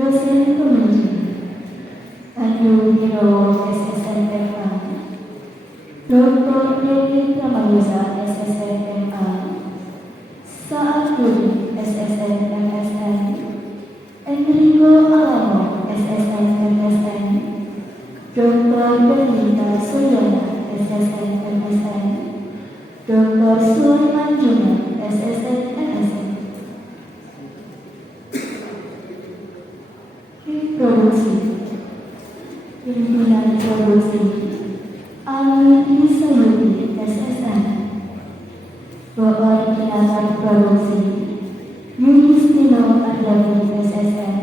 dosen penguji, Pandu Hero SSNMA, Dr. Dewi Pramayusa SSNMA, Saat Budi SSNMSN, Enrico Alamo SSNMSN, Dr. Benita Suryana SSNMSN, Dr. Sulaiman Juna SSNMSN. Produksi Pimpinan Produksi Ali Isayuti SSN, Koordinator Produksi Yudhistino Ardawi SSN,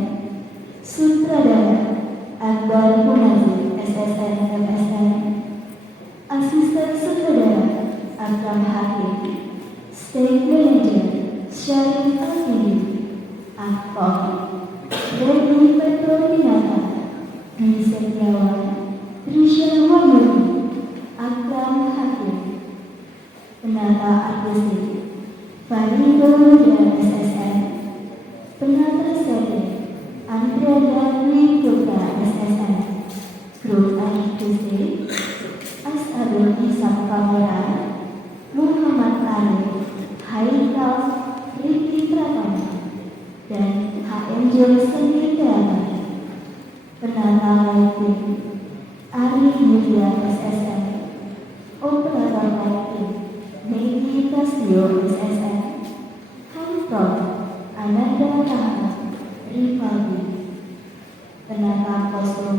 Sutradara Akbar Punazi SSN MSN, Asisten Sutradara Akram Hakim, Stage Manager Syarif Al-Fidi, Aktor Dewi Petronata, Dwi Setiawan, Trisha Wahyudi, Akram Hakim, Penata Artistik Farido Widya SSN, Penata Sete Andrea Dwi Putra SSN, Grup Artistik As'adul Isam Kamera, Muhammad Arif, Haikal Riki Pratama, dan HMJ Seni Teater. Penata Lighting Ari Yudya SSN, Operator Lighting Megi Kasio SSN, Hanpro Ananda Rahma Rivaldi. Penata Kostum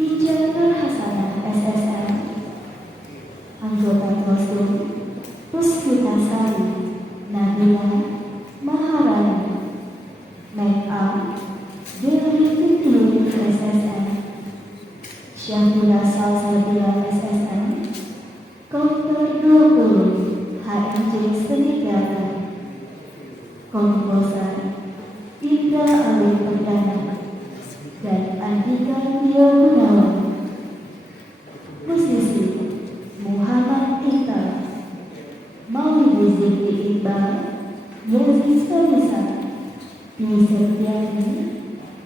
Ija Nur Hasanah SSN, Anggota Kostum Puspita Sari Nabila Maharani, Make Up Dewi Fitri SSN, Syahira Salsabila SSN, Komputer 20 HMJ Seni Teater, Komposer Indra Ali Perdana dan Andika Tio Gunawan. Musisi Muhammad Iqbal, Maulidi Zikri Iqbal, Yazid Salisa, Dwi Septiani,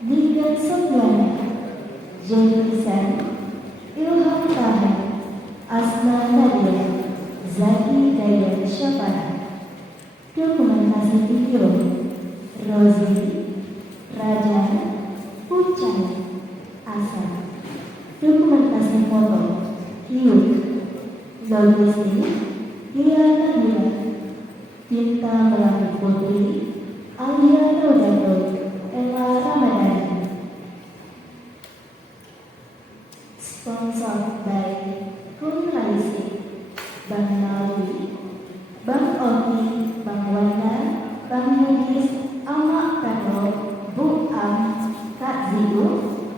Nika Sofiana, Jenny Sen, Ilham Tahir, Asma Nadia, Zaki Dayat Syafana. Dokumentasi video Rozi, Raja, Pucai, Asa. Dokumentasi foto Hiu, Logistik Dia Nabila, Cinta Melalui Putri Alia Rodato, Ella Ramadhani. Sponsor by Kun Raisi, Bang Nawi, Bang Oki, Bang Wana, Bang Yudis, Amak Kano, Bu Am, Kak Zidu,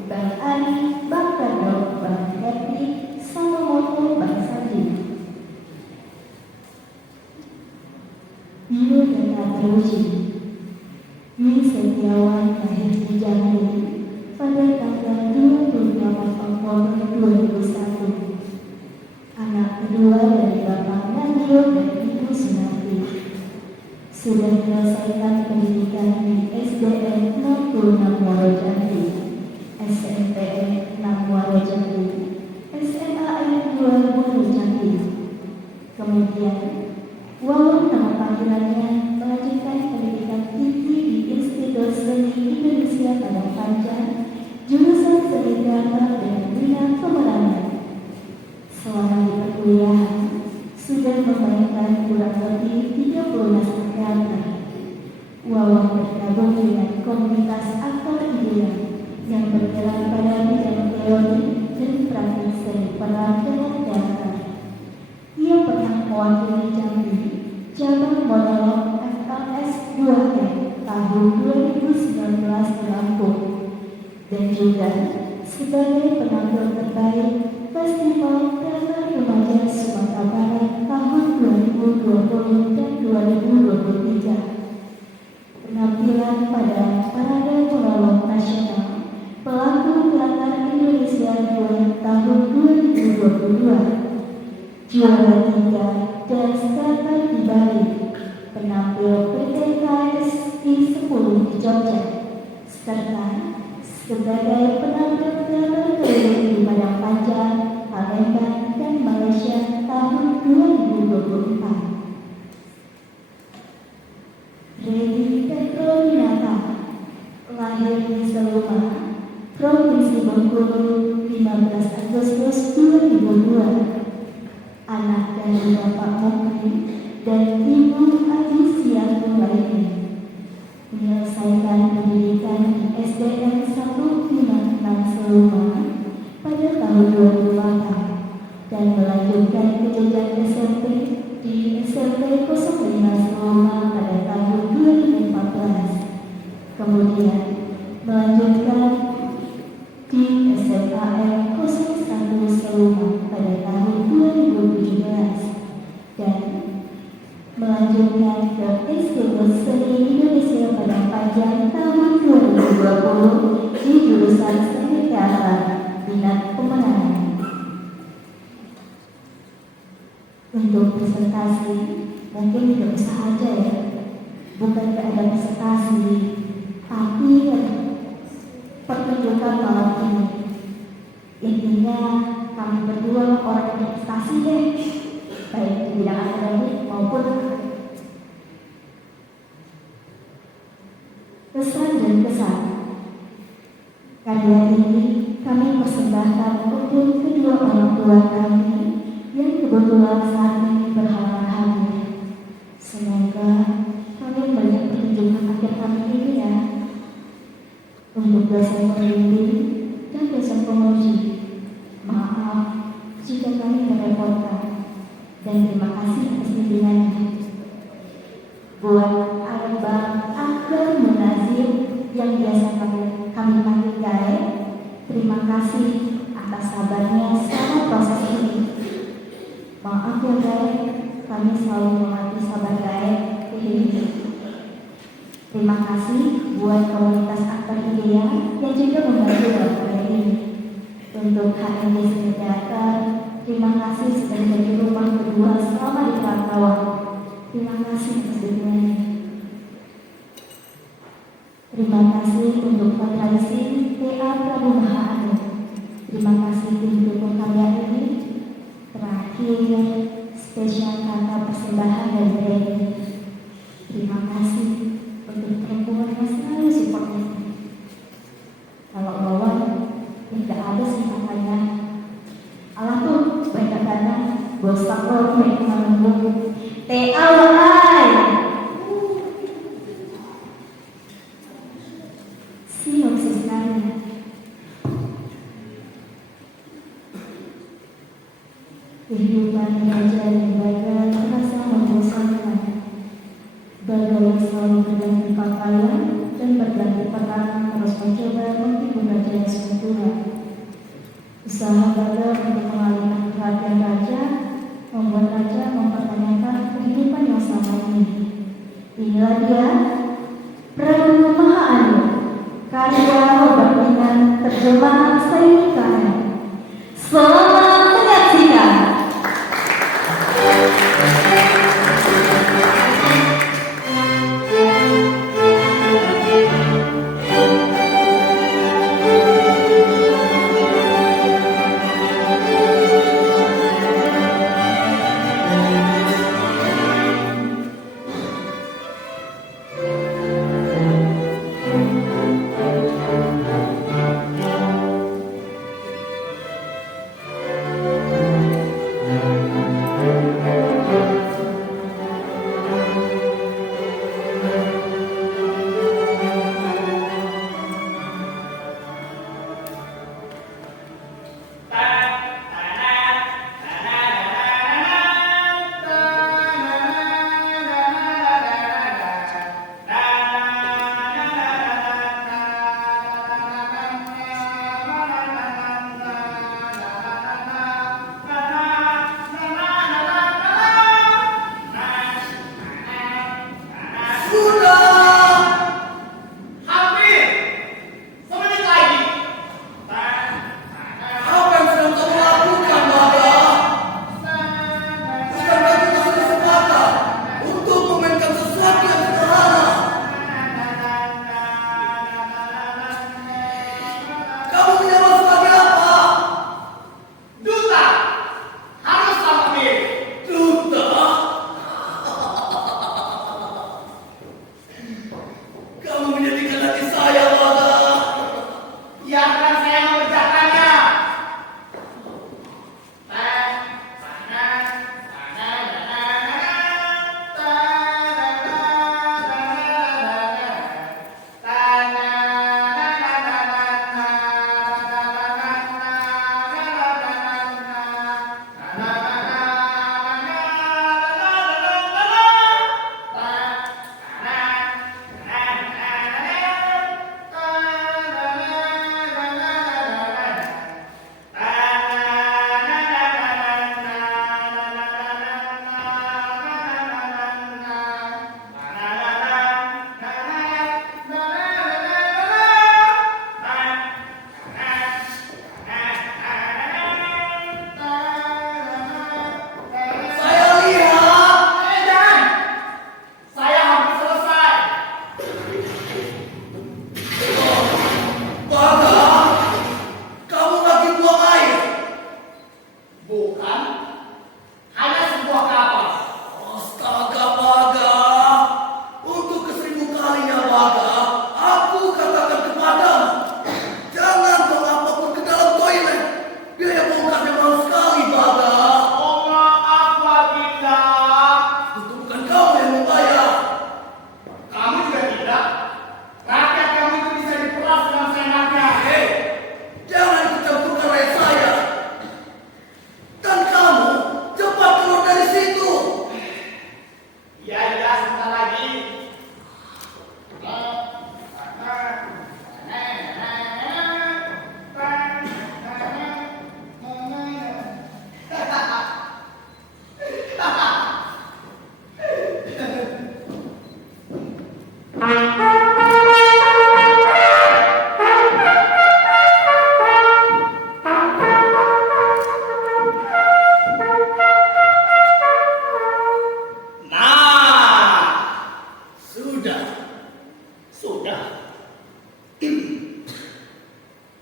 Bang Ali, Bang Kano, Bang Happy, Samamoto, Bang Sandi. Bio Data Teruji Dwi Setiawan lahir di Jambi pada tanggal 28 Oktober 2001. Anak kedua dari Bapak Nadio dan Ibu Sunarti. Sudah menyelesaikan pendidikan di SDN 66 Muaro Jambi, SMPN 6 Muaro Jambi, SMA Ayat 2 Muaro Jambi. Kemudian, walau nama panggilannya melanjutkan pendidikan tinggi di Institut Seni Indonesia Padang Panjang, jurusan Seni Teater dengan bidang pemerangan. Selama di perkuliahan, sudah memainkan kurang lebih 30 naskah teater. Wawan bergabung dengan komunitas aktor ideal yang bergerak pada bidang teori dan praktik seni peran dengan teater. Ia pernah mewakili Jambi cabang monolog FLS 2E tahun 2019 di Lampung, dan juga sebagai penampil terbaik Festival Teater Remaja Sumatera Barat tahun 2020 dan 2023. Penampilan pada Parade Monolog Nasional Pelaku Teater Indonesia tahun 2022. Juara 3 dan Starter di Bali. Penampil PT KSI 10 di Jogja, serta sebagai penampil teater keliling di Padang Panjang, Palembang, dan Malaysia tahun 2024. Redi Petroninata lahir di Seluma, Provinsi Bengkulu, 15 Agustus 2002. Anak dari Bapak Mukri dan Ibu Alicia Nuraini. Menyelesaikan pendidikan di SDN 156 Seluma pada tahun 2008 dan melanjutkan ke jenjang SMP di SMP 05 Seluma pada tahun 2014. Kemudian melanjutkan di SMAN 01 Seluma pada tahun 2017 dan melanjutkan ke Institut Seni Indonesia Padang Panjang tahun 2020 di jurusan Seni Teater minat pemenangan. Untuk presentasi mungkin tidak usah aja ya, bukan ada presentasi, tapi pertunjukan malam ini. Intinya kami berdua orang berprestasi deh, baik di bidang akademik maupun kesan dan kesan. Karya ini kami persembahkan untuk kedua orang tua kami yang kebetulan saat ini berhalangan hadir. Semoga kami melihat pertunjukan akhir kami ini ya. Untuk dosen pembimbing dan dosen penguji, maaf jika kami merepotkan, dan terima kasih atas bimbingannya. Buat Abang Akbar Munazir yang biasa kami panggil Gae, terima kasih atas sabarnya selama proses ini. Maaf ya Gae, kami selalu mengerti sabar Gae. Terima kasih buat komunitas aktor IDEA yang juga membantu dalam ini. Untuk HMD Seni Teater, terima kasih sudah menjadi rumah kedua selama di Perantauan. Terima kasih atas dukungannya. Terima kasih untuk fundraising TA Prabu Mahaanu. Terima kasih untuk karya ini. Terakhir, spesial kata persembahan dari Reni. Terima kasih untuk perempuan yang selalu support ini. Kalau lawan, tidak ada sih katanya. Allah tuh banyak banget, bosak loh mereka menunggu. T.A.W.I. Sinopsisnya. Kehidupan raja dan bagai terasa membosankan. Bagai selalu berganti pakaian dan berganti peran terus mencoba menghibur raja yang sempurna. Usaha Bagai untuk mengalihkan perhatian raja membuat raja mempertanyakan kehidupan yang selama ini. Inilah dia Prabu Mahaanu, karya Robert Linan, terjemahan Saini Karen. Selamat menyaksikan.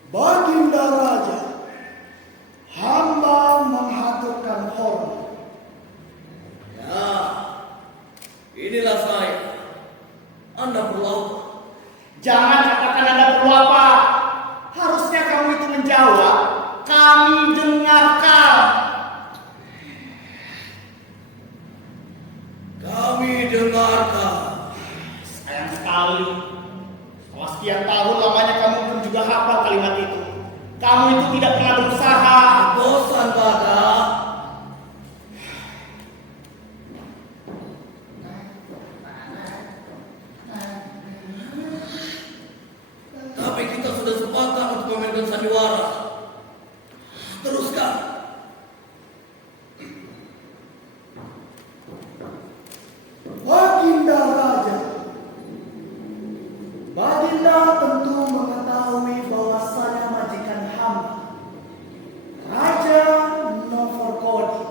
Baginda Raja, hamba mengaturkan hormat. Ya, inilah saya. Anda perlu apa? Jangan katakan Anda perlu apa. Harusnya kamu itu menjawab, kami dengarkan. Kami dengarkan. Sayang sekali. Setelah sekian tahun lamanya kamu pun juga hafal kalimat itu. Kamu itu tidak pernah berusaha. Bosan, Baga. Tapi kita sudah sepakat untuk memainkan sandiwara. Teruskan. Baginda Raja, Baginda tentu mengetahui bahwasanya majikan hamba, Raja Novorkodi,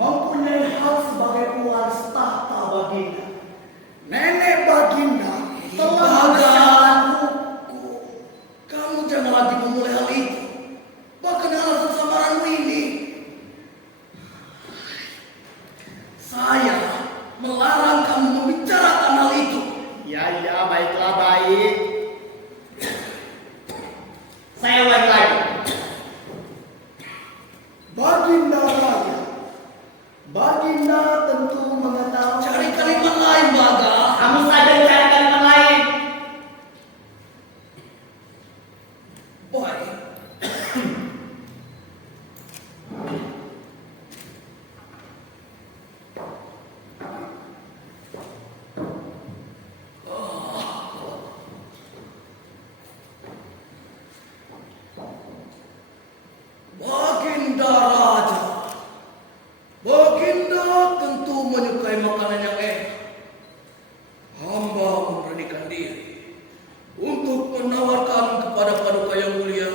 mempunyai hak sebagai pewaris tahta Baginda. Nenek Baginda telah menyiapkan hukum. Kamu jangan lagi memulai hal itu. Bahkan alasan samaranmu ini. Saya melarang kamu membicarakan hal itu. Ya, baiklah, baik. Saya ulangi lagi. Baginda Raja, Baginda tentu mengetahui. Cari kalimat lain, Baga. Kamu saja yang cari kalimat lain. Baik. Baginda Raja, Baginda tentu menyukai makanan yang enak. Hamba memberanikan diri untuk menawarkan kepada Paduka Yang Mulia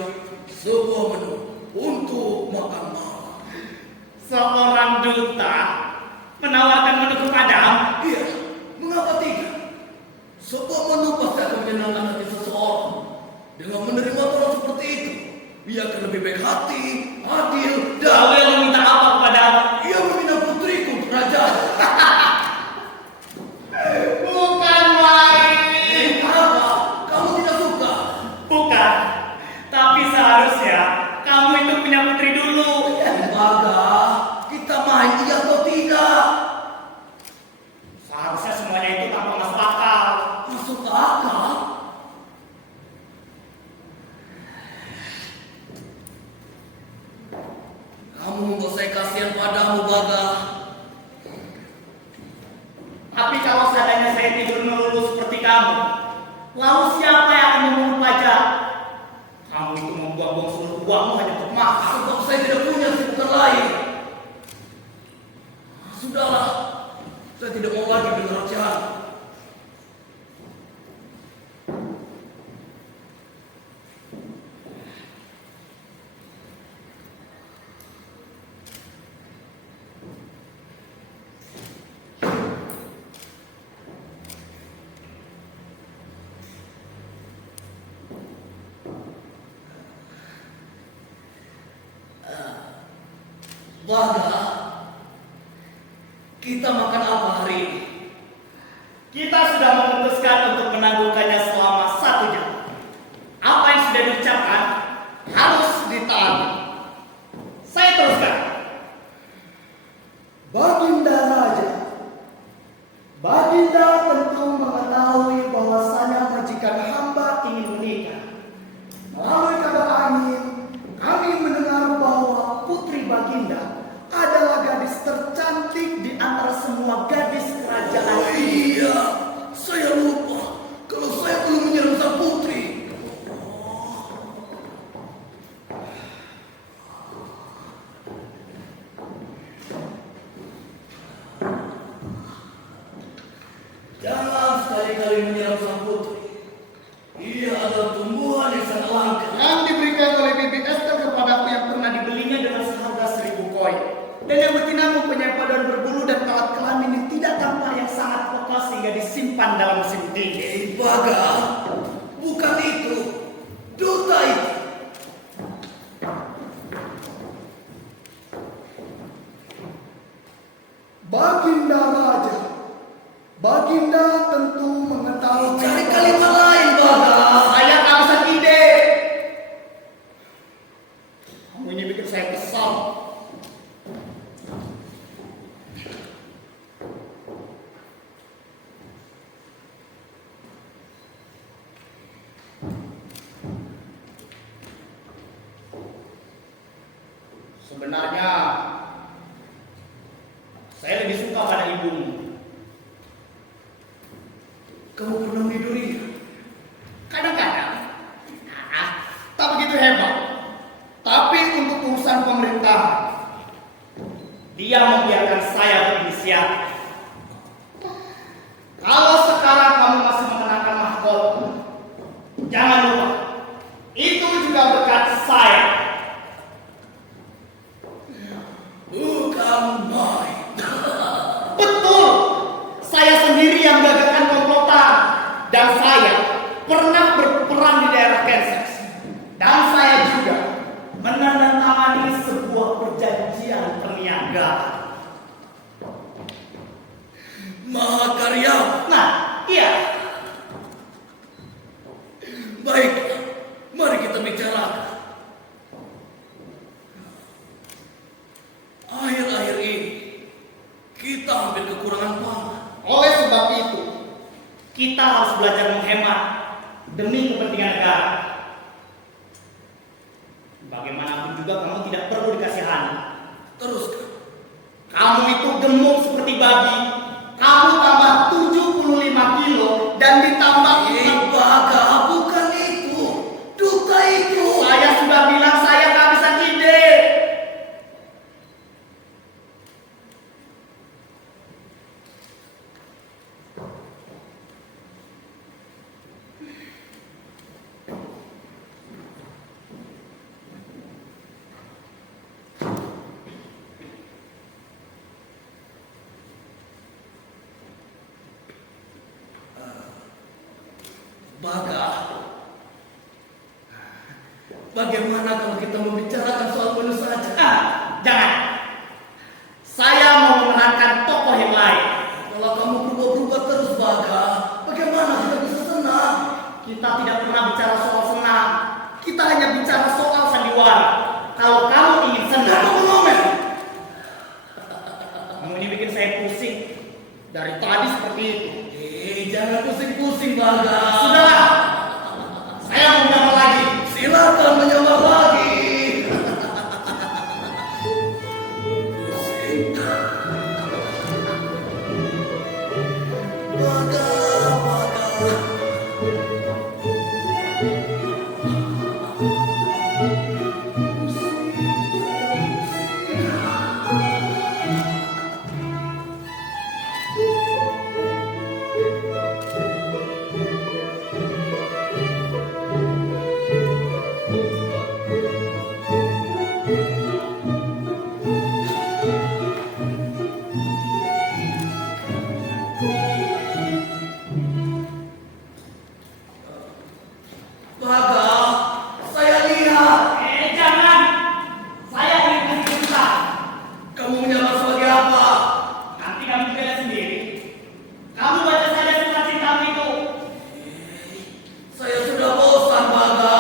sebuah menu untuk makan malam. Seorang duta menawarkan menu kepadamu. Iya, mengapa tidak? Sebuah menu pasti akan menyenangkan hati seseorang. Dengan menerima orang seperti itu, ia akan lebih baik hati, adil, dan Lalu yang meminta apa kepadamu? ia meminta putriku untuk kerajaan. Bukan main. Apa? Kamu tidak suka? Bukan. Tapi seharusnya kamu itu punya putri dulu. Lembaga, kita main iya atau tidak? Seharusnya semuanya itu tanpa masuk akal. Masuk akal? Kamu membuat saya kasihan padamu, Baga. Tapi kalau seandainya saya tidur melulu seperti kamu, lalu siapa yang akan memungut pajak? Kamu itu membuang-buang seluruh uangmu hanya untuk makan. Sebab saya tidak punya kesibukan lain. Sudahlah, saya tidak mau lagi dengar ocehan. Baga, kita makan apa hari ini? Kita sudah memutuskan untuk menangguhkannya selama 1 jam. Apa yang sudah diucapkan harus ditaati. Saya teruskan. Baginda Raja, Baginda tentu mengetahui bahwasanya majikan hamba ingin menikah. Melalui kabar angin, kami mendengar bahwa putri Baginda adalah Baga, bukan itu. Duta itu. Baginda Raja, Baginda tentu mengetahui. Cari kalimat lain, Baga. Saya kehabisan ide. Kamu ini bikin saya kesal. Sebenarnya saya lebih suka pada ibumu. Kamu pernah menidurinya? Kadang-kadang, tak begitu hebat. Tapi untuk urusan pemerintahan, dia membiarkan saya berinisiatif. Kalau sekarang kamu masih mengenakan mahkota, jangan lupa, itu juga berkat saya. Bukan main. Betul, saya sendiri yang gagalkan komplotan. Dan saya pernah berperan di daerah Kansas. Dan saya juga menandatangani sebuah perjanjian perniagaan. Mahakarya. Nah, iya. Baik, mari kita bicarakan. Akhir-akhir ini kita hampir kekurangan pangan. Oleh sebab itu, kita harus belajar menghemat demi kepentingan negara. Bagaimanapun juga kamu tidak perlu dikasihani. Teruskan. Kamu itu gemuk seperti babi. Kamu tambah 75 kilo dan ditambah Baga, bukan itu. Duta itu. Saya sudah bilang saya kehabisan ide. Baga, bagaimana kalau kita membicarakan soal menu saja? Jangan. Saya mau memerankan tokoh yang lain. Kalau kamu berubah-ubah terus, Baga, bagaimana kita bisa senang? Kita tidak pernah bicara soal senang. Kita hanya bicara soal sandiwara. Kalau kamu ingin senang, Kamu ngomel. kamu ini bikin saya pusing. Dari tadi seperti itu. Jangan pusing-pusing, Baga. Sudahlah. Saya mau menyamar lagi. Silakan menyamar lagi. Baga, Baga. Baga, saya lihat. Jangan. Saya ingin kasih cerita. Kamu menyamar sebagai apa? Nanti kamu juga lihat sendiri. Kamu baca saja surat cintamu itu. Saya sudah bosan, Baga.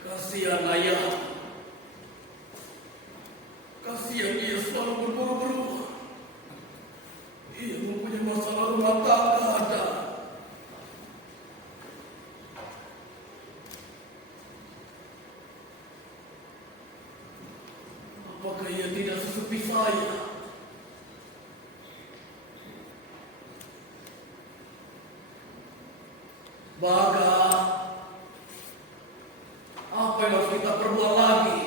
Kasihan ayah. Kasihan dia selalu berburu-buru. Ia mempunyai masalah rumah tangga ada. Apakah ia tidak sesuka menutupi saya. Baga, apa yang harus kita perbuat lagi?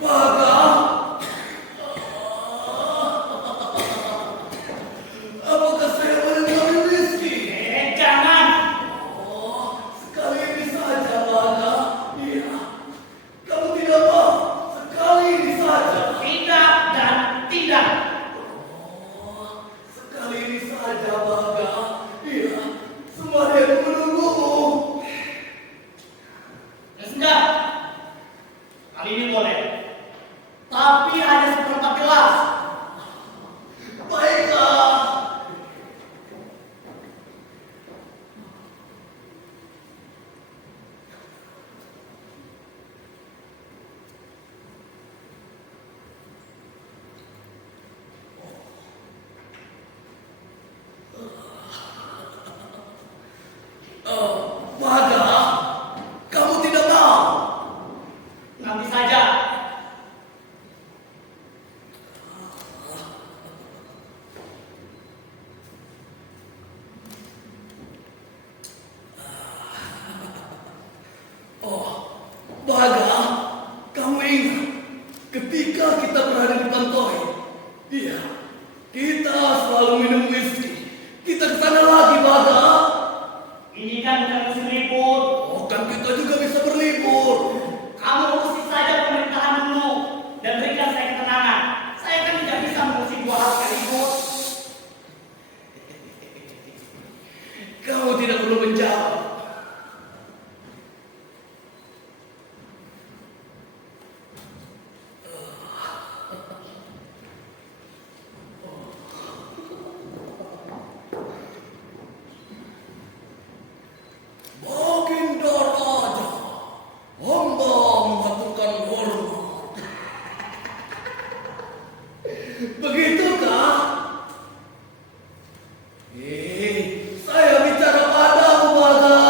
Baga, apakah saya boleh mengambil whisky? Jangan. Oh, sekali ini saja, Baga. Iya, kamu tidak mau. Sekali ini saja. Tidak dan tidak. Oh, sekali ini saja, Baga. Iya, semua dia menunggumu. Ya sudah. Kali ini boleh. Tapi hanya seperempat gelas. Baiklah. Baga, kamu tidak mau. Nanti saja. Oh, Baga, kamu ingat ketika kita berada di pantai? Iya, kita selalu minum whisky. Kita ke sana lagi, Baga. Ini kan bukan musim libur. Oh, kan kita juga bisa berlibur. Kamu urusi saja pemerintahan dulu dan berikan saya ketenangan. Saya kan tidak bisa mengurusi dua hal sekaligus. Kamu tidak perlu menjawab. Baginda Raja, hamba mengaturkan hormat. Begitukah? Saya bicara padamu, Baga.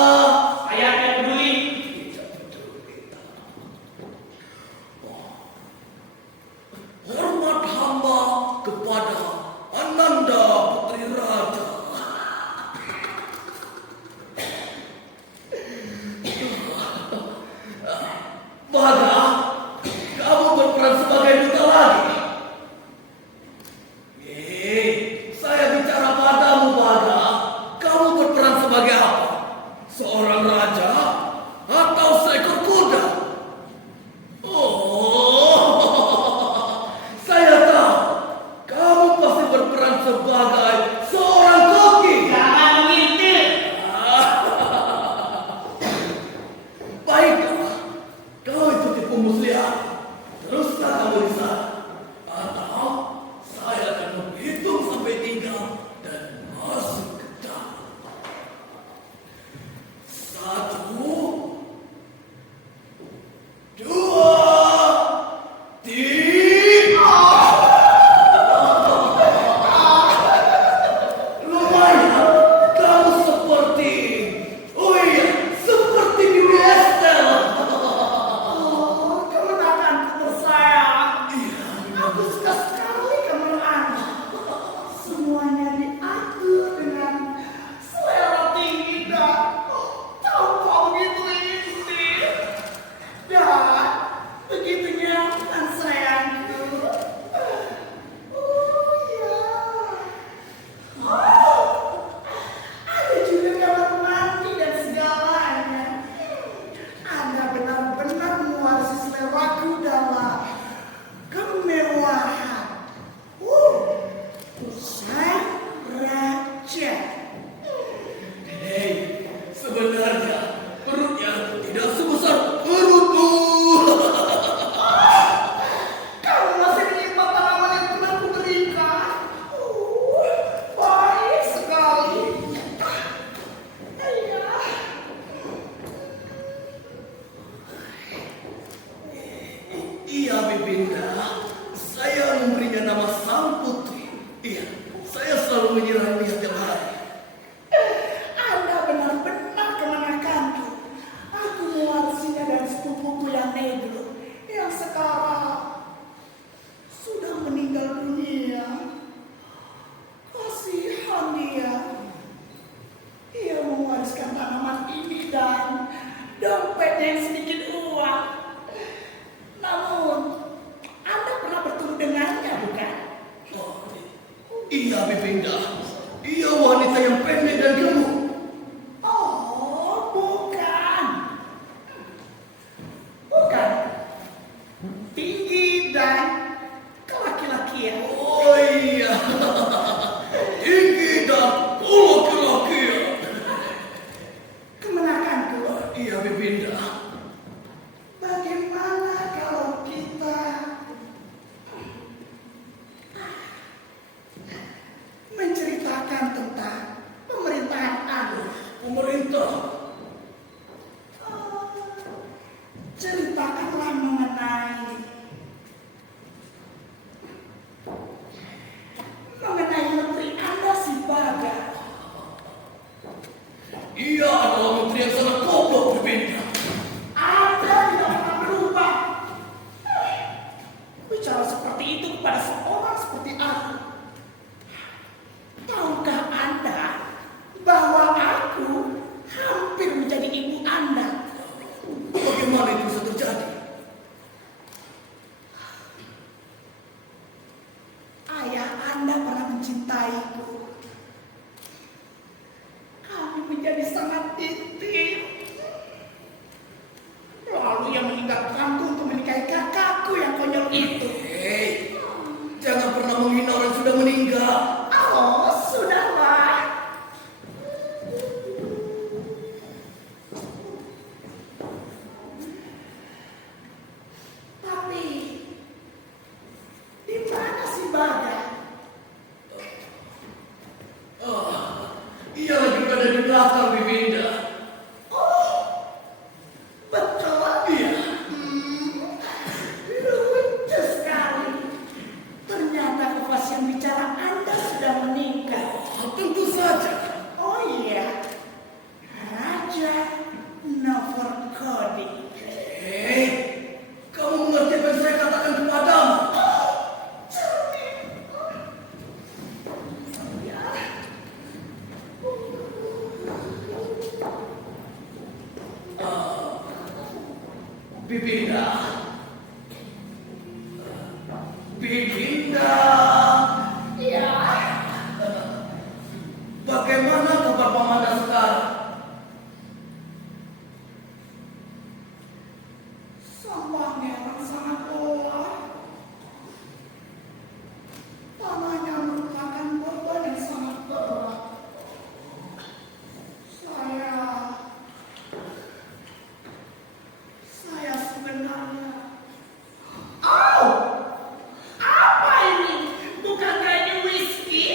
Ia adalah menteri yang sangat goblok berbeda. Anda tidak pernah berubah. Bicara seperti itu kepada seorang seperti aku. Tahukah Anda bahwa aku hampir menjadi ibu Anda? Bagaimana itu bisa terjadi? Ayah Anda pernah mencintaiku. Kami menjadi sangat intim. Lalu yang meninggalkanku untuk menikahi kakakku yang konyol itu. Hei, jangan pernah menghina orang sudah meninggal. Oh, sudahlah. Tapi di mana si Baga? Ia lagi berada di belakang Bibinda. Oh, betul. Iya. Lucu sekali. Ternyata kepastian bicara Anda sudah meninggal. Tentu saja. Oh iya, Raja Novorkodi. Hei, kamu mengerti apa yang saya katakan kepadamu? Bibinda. Bibinda. Iya. Bagaimana kabar Pamanah sekarang? Sang pangeran sangat lelah. Tanahnya merupakan beban yang sangat berat. Saya sebenarnya. Oh, apa ini? Bukankah ini whisky?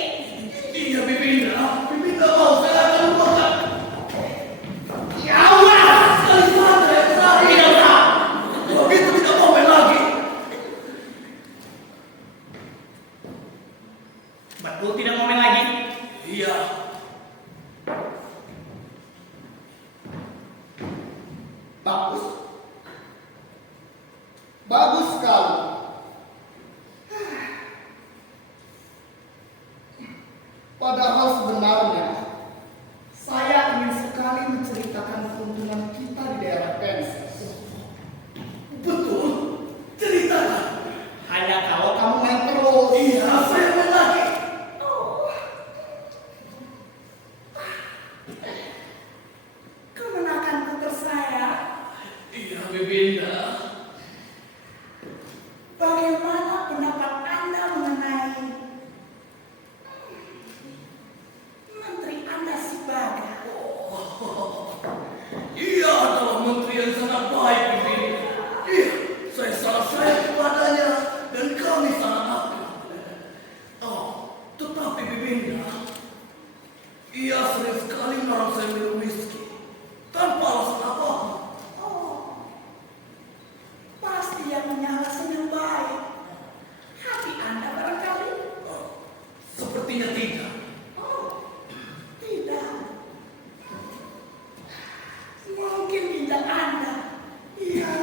Iya Bibinda. Bibinda mau saya akan lupakan. Ya Allah! Sekali saja ya terakhir. Tidak usah. Begitu tidak mau main lagi. Betul tidak mau main lagi? Iya. Bagus. Bagus sekali. Padahal sebenarnya saya ingin sekali menceritakan keuntungan kita di daerah Pensis. Betul. Ceritakan. Hanya kalau kamu main terus. Iya, saya main lagi. Kemenakanku tersayang. Iya Bibinda. Bagaimana pendapat Anda mengenai Menteri Anda si Baga? Ia adalah menteri yang sangat baik Bibinda. Iya, saya sangat sayang kepadanya dan kami sangat akrab. Oh, tetapi Bibinda, ia sering sekali melarang saya minum whisky tanpa alasan apa-apa. Oh, pasti yang punya alasan yang baik. Hati Anda barangkali? Sepertinya tidak. Oh, tidak. Mungkin ginjal Anda. Iya,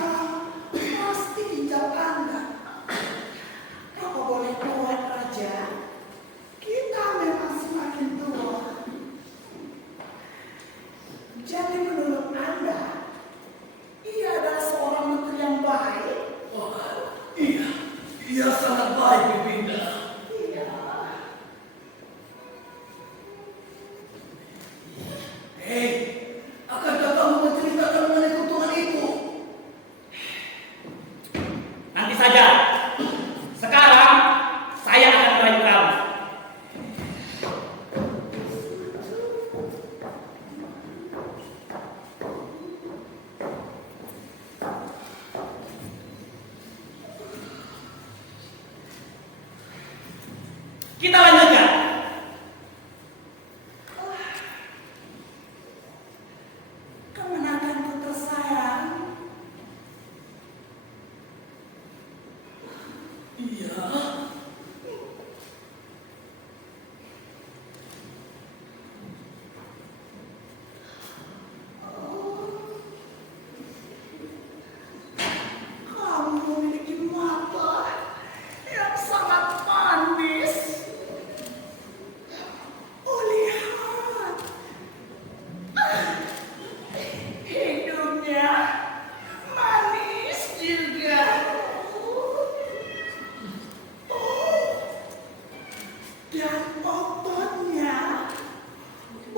pasti ginjal Anda. Apa boleh buat Raja? Kita memang semakin tua. Jadi menurut Anda, ia adalah seorang menteri yang baik? Oh, iya, ia sangat baik Bibinda. Iya. Hei, akankah kamu menceritakan mengenai keuntungan itu? Nanti saja. Sekarang saya akan merayu kamu. Kita lanjutkan. Kemenakanku tersayang. Iya.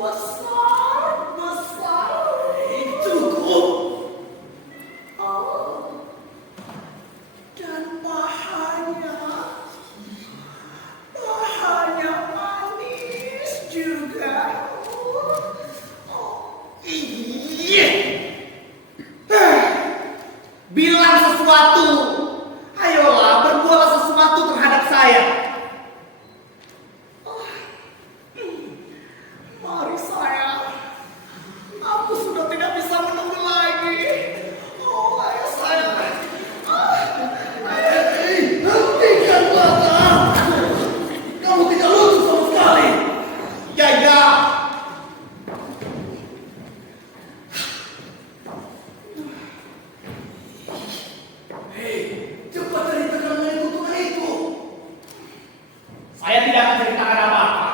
besar, besar. Cukup. Oh, dan bahannya manis juga. Iya. Bilang sesuatu. Ayolah, berbuatlah sesuatu terhadap saya. Mari sayang. Aku sudah tidak bisa menunggu lagi. Oh, ayo sayang. Hentikan Lata. Kamu tidak lucu sama sekali. Ya, ya. Hei, cepat ceritakan mengenai kutukan itu. Saya tidak akan ceritakan apa-apa.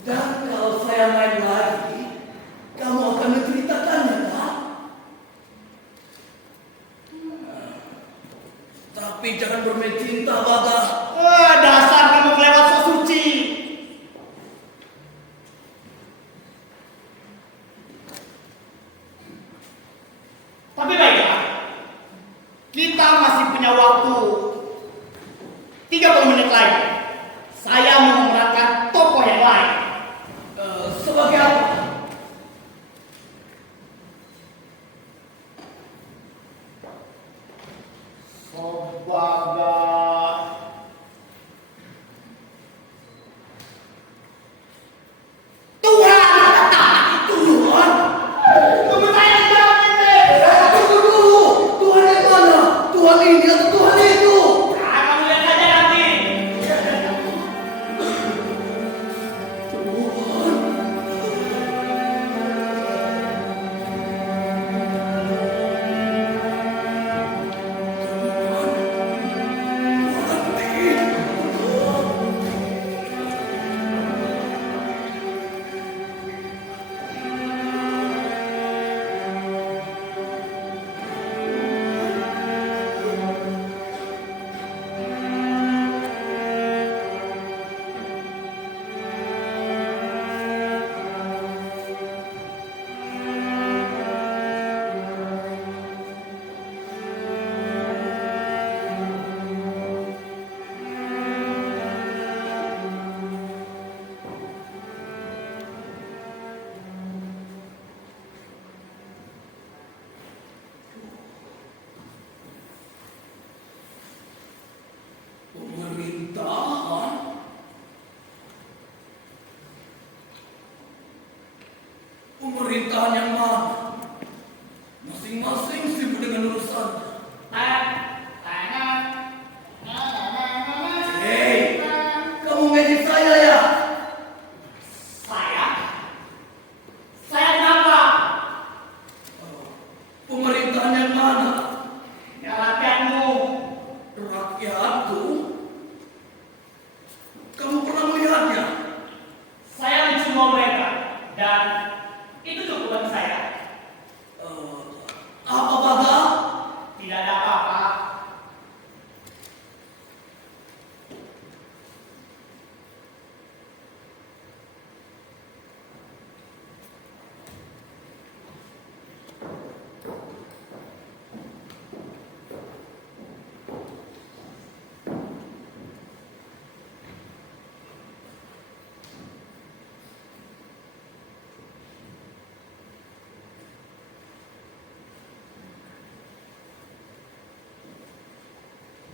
Dan kalau saya main lagi, kamu akan menceritakannya, kan? Tapi jangan bermain cinta, Baga. Dasar kamu kelewat sok suci. Tapi baiklah, kita masih punya waktu 30 menit lagi. Saya mau memerankan tokoh yang lain. Sebagai apa? Sebagai Tuhan. Tuhan? Tunggu saya jawab ini. Tunggu dulu. Tuhan yang mana? Tuhan ini atau Tuhan itu? Kamu lihat saja nanti. Tuhan. Pemerintahan? Pemerintahan yang mana? Masing-masing sibuk dengan urusannya. Hei, kamu ngejek saya ya? Saya kenapa? Pemerintahan yang mana? Ya rakyatmu. Rakyatku? Kamu pernah melihatnya? Saya mencuma mereka dan itu cukup bagi saya. Apa Baga? Tidak ada apa-apa.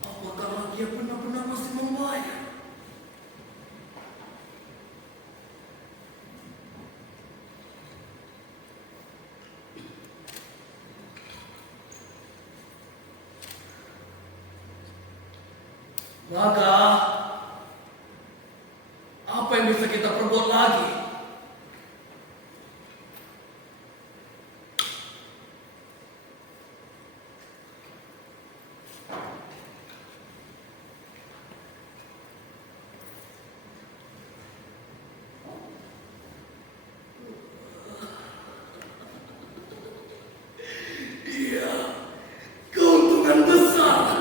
Apakah dia benar-benar masih membayar? Maka, apa yang bisa kita perbuat lagi? Iya, keuntungan besar.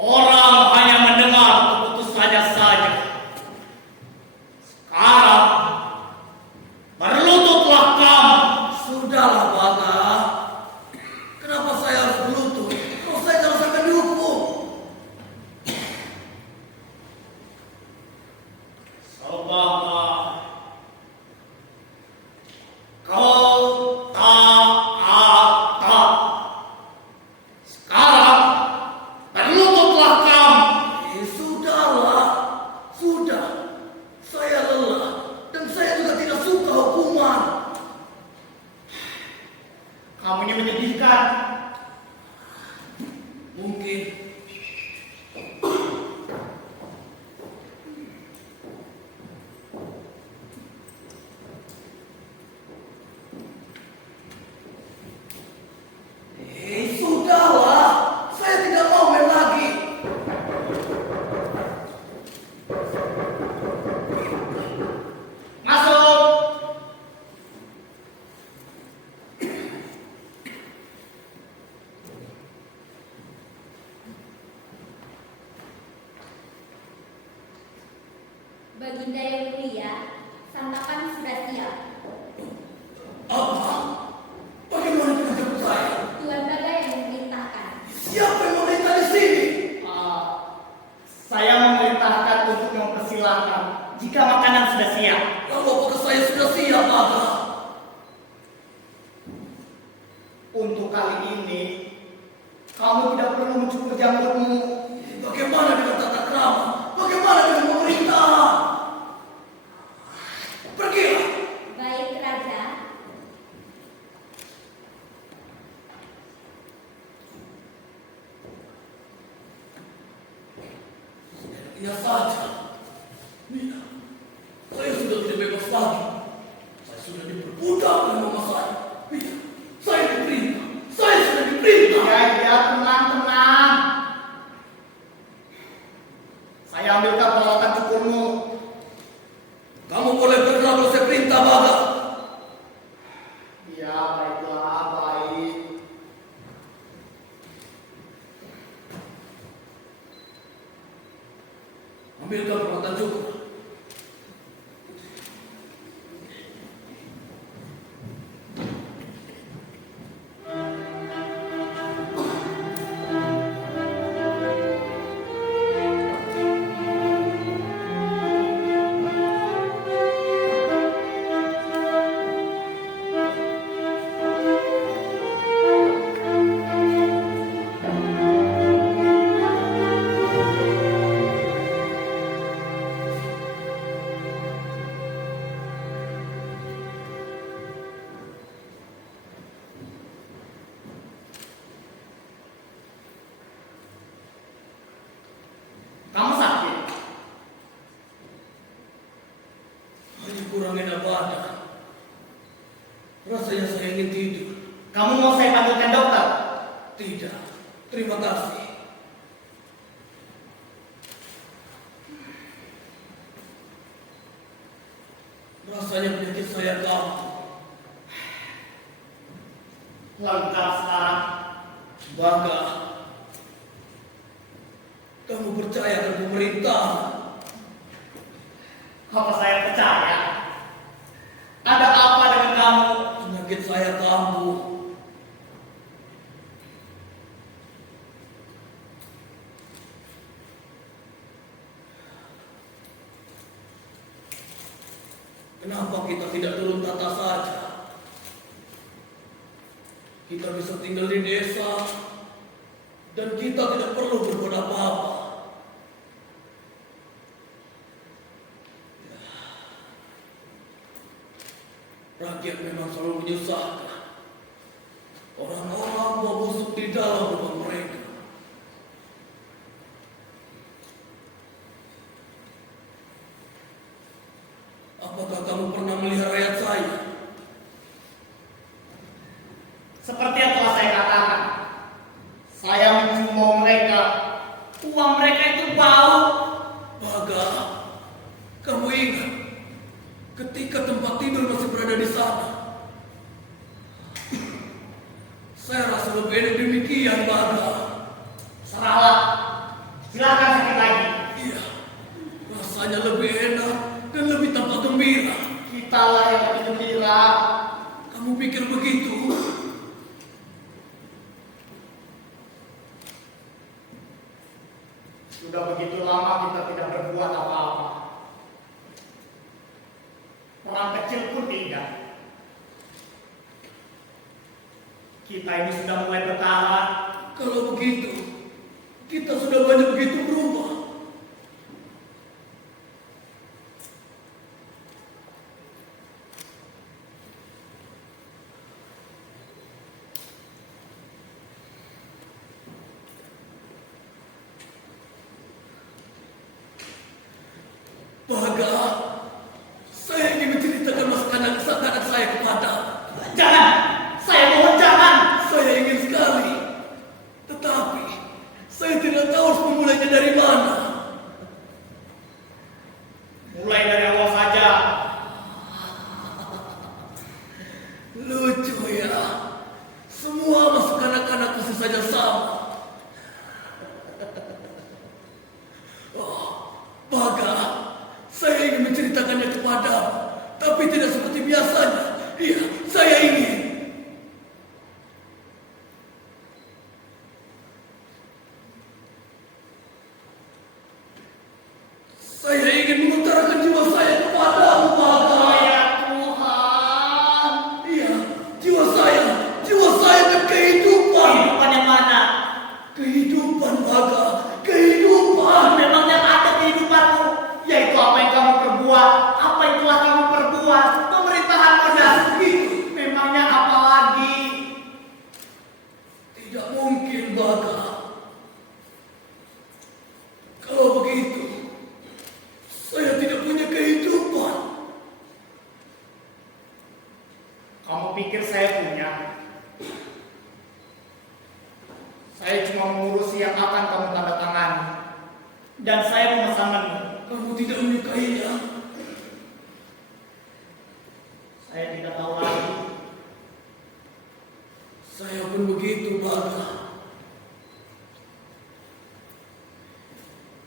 Orang hanya mendengar keputusannya saja. Sekarang berlututlah kamu. Sudahlah, Baga. Kenapa saya harus berlutut? Kalau saya harus akan dihukum. Saudara, kau taat. Sekarang berlututlah kamu. Sudahlah. Sudah. Saya lelah. Dan saya juga tidak suka hukuman. Kamu ini menyedihkan. Mungkin. Sudahlah. Saya tidak mau main lagi. Masuk. Baginda yang mulia, santapan sudah siap. Apa? Bagaimana dengan jemput saya? Tuan Baga yang memerintahkan. Siapa yang memerintah di sini? Saya memerintahkan untuk mempersilahkan jika makanan sudah siap. Lalu apakah saya sudah siap, Baga? Untuk kali ini, kamu tidak perlu mencukur jamurmu. Bagaimana dengan tata krama? Bagaimana dengan pemerintahan? Pergilah. Baik, Raja. Iya saja. Mina, saya sudah tidak bebas lagi. Saya sudah diperbudak oleh mama saya. Mina, saya diperintah. Saya sudah diperintah. Ya, tenang. Saya ambilkan peralatan cukurmu. Kamu boleh bergerak kalau saya perintah, Baga. Ya, baiklah, baik. Ambilkan peralatan cukur. Kamu sakit? Hanya kurang enak badan. Rasanya saya ingin tidur. Kamu mau saya panggilkan dokter? Tidak. Terima kasih. Rasanya penyakit saya kambuh. Lengkap sekarang. Baga, kamu percaya dengan pemerintah? Apa saya percaya? Ada apa dengan kamu? Penyakit saya kambuh. Kenapa kita tidak turun tata saja? Kita bisa tinggal di desa dan kita tidak perlu berbuat apa-apa. Rakyat memang selalu menyusahkan. Orang-orang mau busuk di dalam rumah mereka. Apakah kamu pernah melihat rakyat saya? Seperti yang telah saya katakan, saya mencium mereka. Uang mereka itu bau. Baga, kamu ingat ketika tempat tidur masih berada di sana? Saya rasa lebih enak demikian, Baga. Serahlah. Kitalah yang lebih gembira. Kamu pikir begitu? Sudah begitu lama kita tidak berbuat apa-apa. Orang kecil pun tidak. Kita ini sudah mulai bertahan. Kalau begitu, kita sudah banyak begitu berubah. Baga, saya ingin menceritakan masa kanak-kanak saya kepada. Jangan! Saya mohon jangan! Saya ingin sekali, tetapi saya tidak tahu harus memulainya dari mana. Mulai dari awal saja. Lucu ya, semua masa kanak-kanak pasti saja sama. Oh, Baga, saya ingin menceritakannya kepadamu, tapi tidak seperti biasanya. Iya, saya ingin. Saya ingin mengutarakan jiwa saya kepadamu, Baga. Ya Tuhan. Iya, jiwa saya dan kehidupan. Kehidupan yang mana? Kehidupan, Baga, kehidupan. Memangnya ada kehidupanmu? Yaitu apa yang kamu perbuat, apa yang telah kamu perbuat, pemerintahan modal. Memangnya apa lagi? Tidak mungkin, Baga. Kalau begitu, saya tidak punya kehidupan. Kamu pikir saya punya? Saya cuma mengurusi yang akan kamu tanda tangani. Dan saya memesankanmu. Kamu tidak menyukainya. Saya tidak tahu lagi. Saya pun begitu, Baga.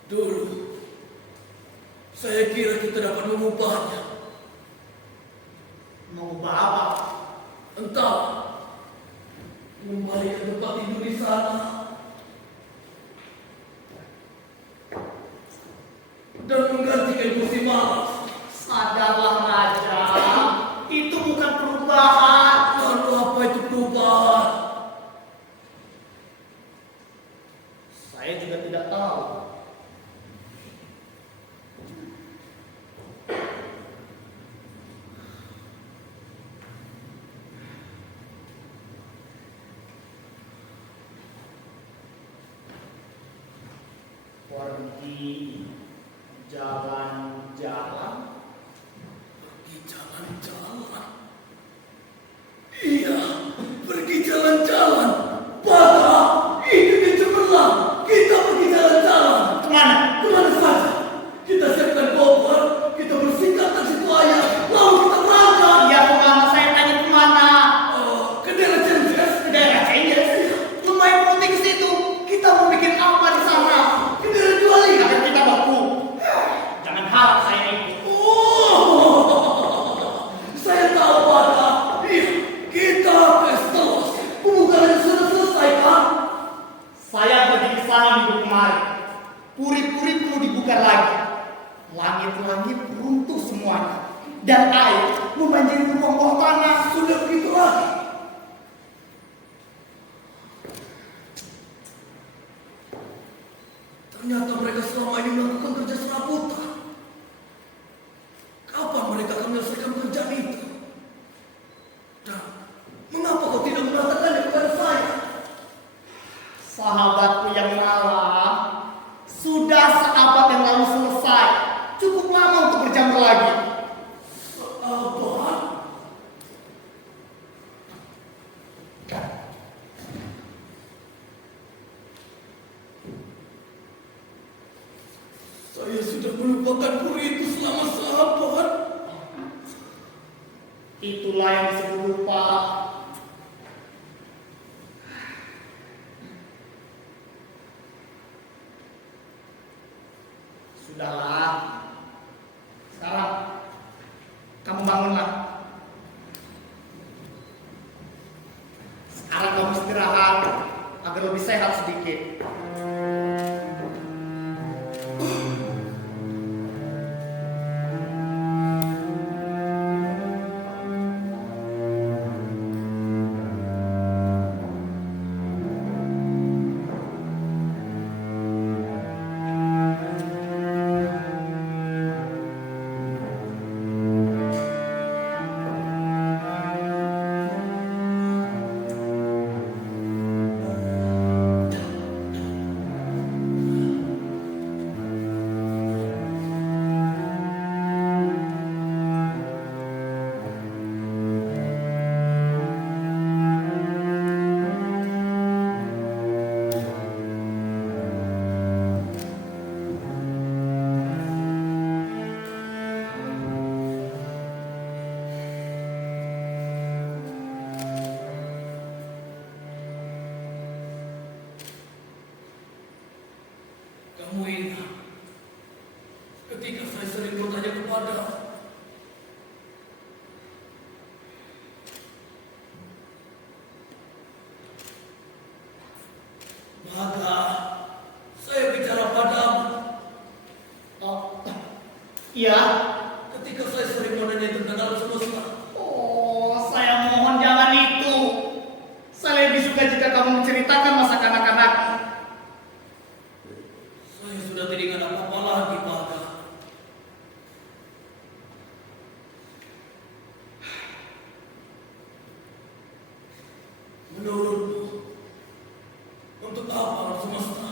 Dulu, saya kira kita dapat mengubahnya. Mengubah apa? Entah, membalikan tempat tidur di sana dan menggantikan kursi malas. Sadarlah Raja. Itu bukan perubahan. Lalu apa itu perubahan? Saya juga tidak tahu. Pergi jalan-jalan. Pergi jalan-jalan. Iya, pergi jalan-jalan. Baga, itu dia cemerlang. Kita pergi jalan-jalan. Kemana? Kemana saja? Kita siapkan koper, kita bersihkan taksi buaya, lalu kita berangkat. Iya kemana? Saya tanya kemana? Ke daerah Cendes. Ke daerah Cendes. Lumayan penting ke situ. Kita mau bikin apa di sana? Ke daerah Juali. Agar kita baku. Jangan harap saya ikut. Saya tahu, Baga. Iya, kita ke Estelos. Pembukaannya sudah selesai, kan? Saya pergi ke sana minggu kemarin. Puri-puri perlu dibuka lagi. Langit-langit runtuh semuanya. Dan air membanjiri ruang bawah tanah. Sudah begitu lagi. Ternyata mereka selama ini melakukan kerja serabutan. Kapan mereka akan menyelesaikan pekerjaan itu? Dan mengapa kau tidak mengatakannya kepada saya? Sahabatku yang malah sudah seabad yang lalu selesai. Cukup lama untuk berjamur lagi. Apa? Saya sudah melupakan puri itu selama seabad. Itulah yang disebut lupa. Sudahlah. Sekarang kamu bangunlah. Sekarang kamu istirahat agar lebih sehat sedikit. Kamu ingat ketika saya sering bertanya kepada maka saya bicara padamu. Oh, iya. Ketika saya sering menanya tentang alam semesta, Oh, saya mohon jangan itu. Saya lebih suka jika kamu menceritakan masa kanak-kanakmu. saya sudah tidak ingat apa-apa lagi, maka menurutmu untuk apa alam semesta?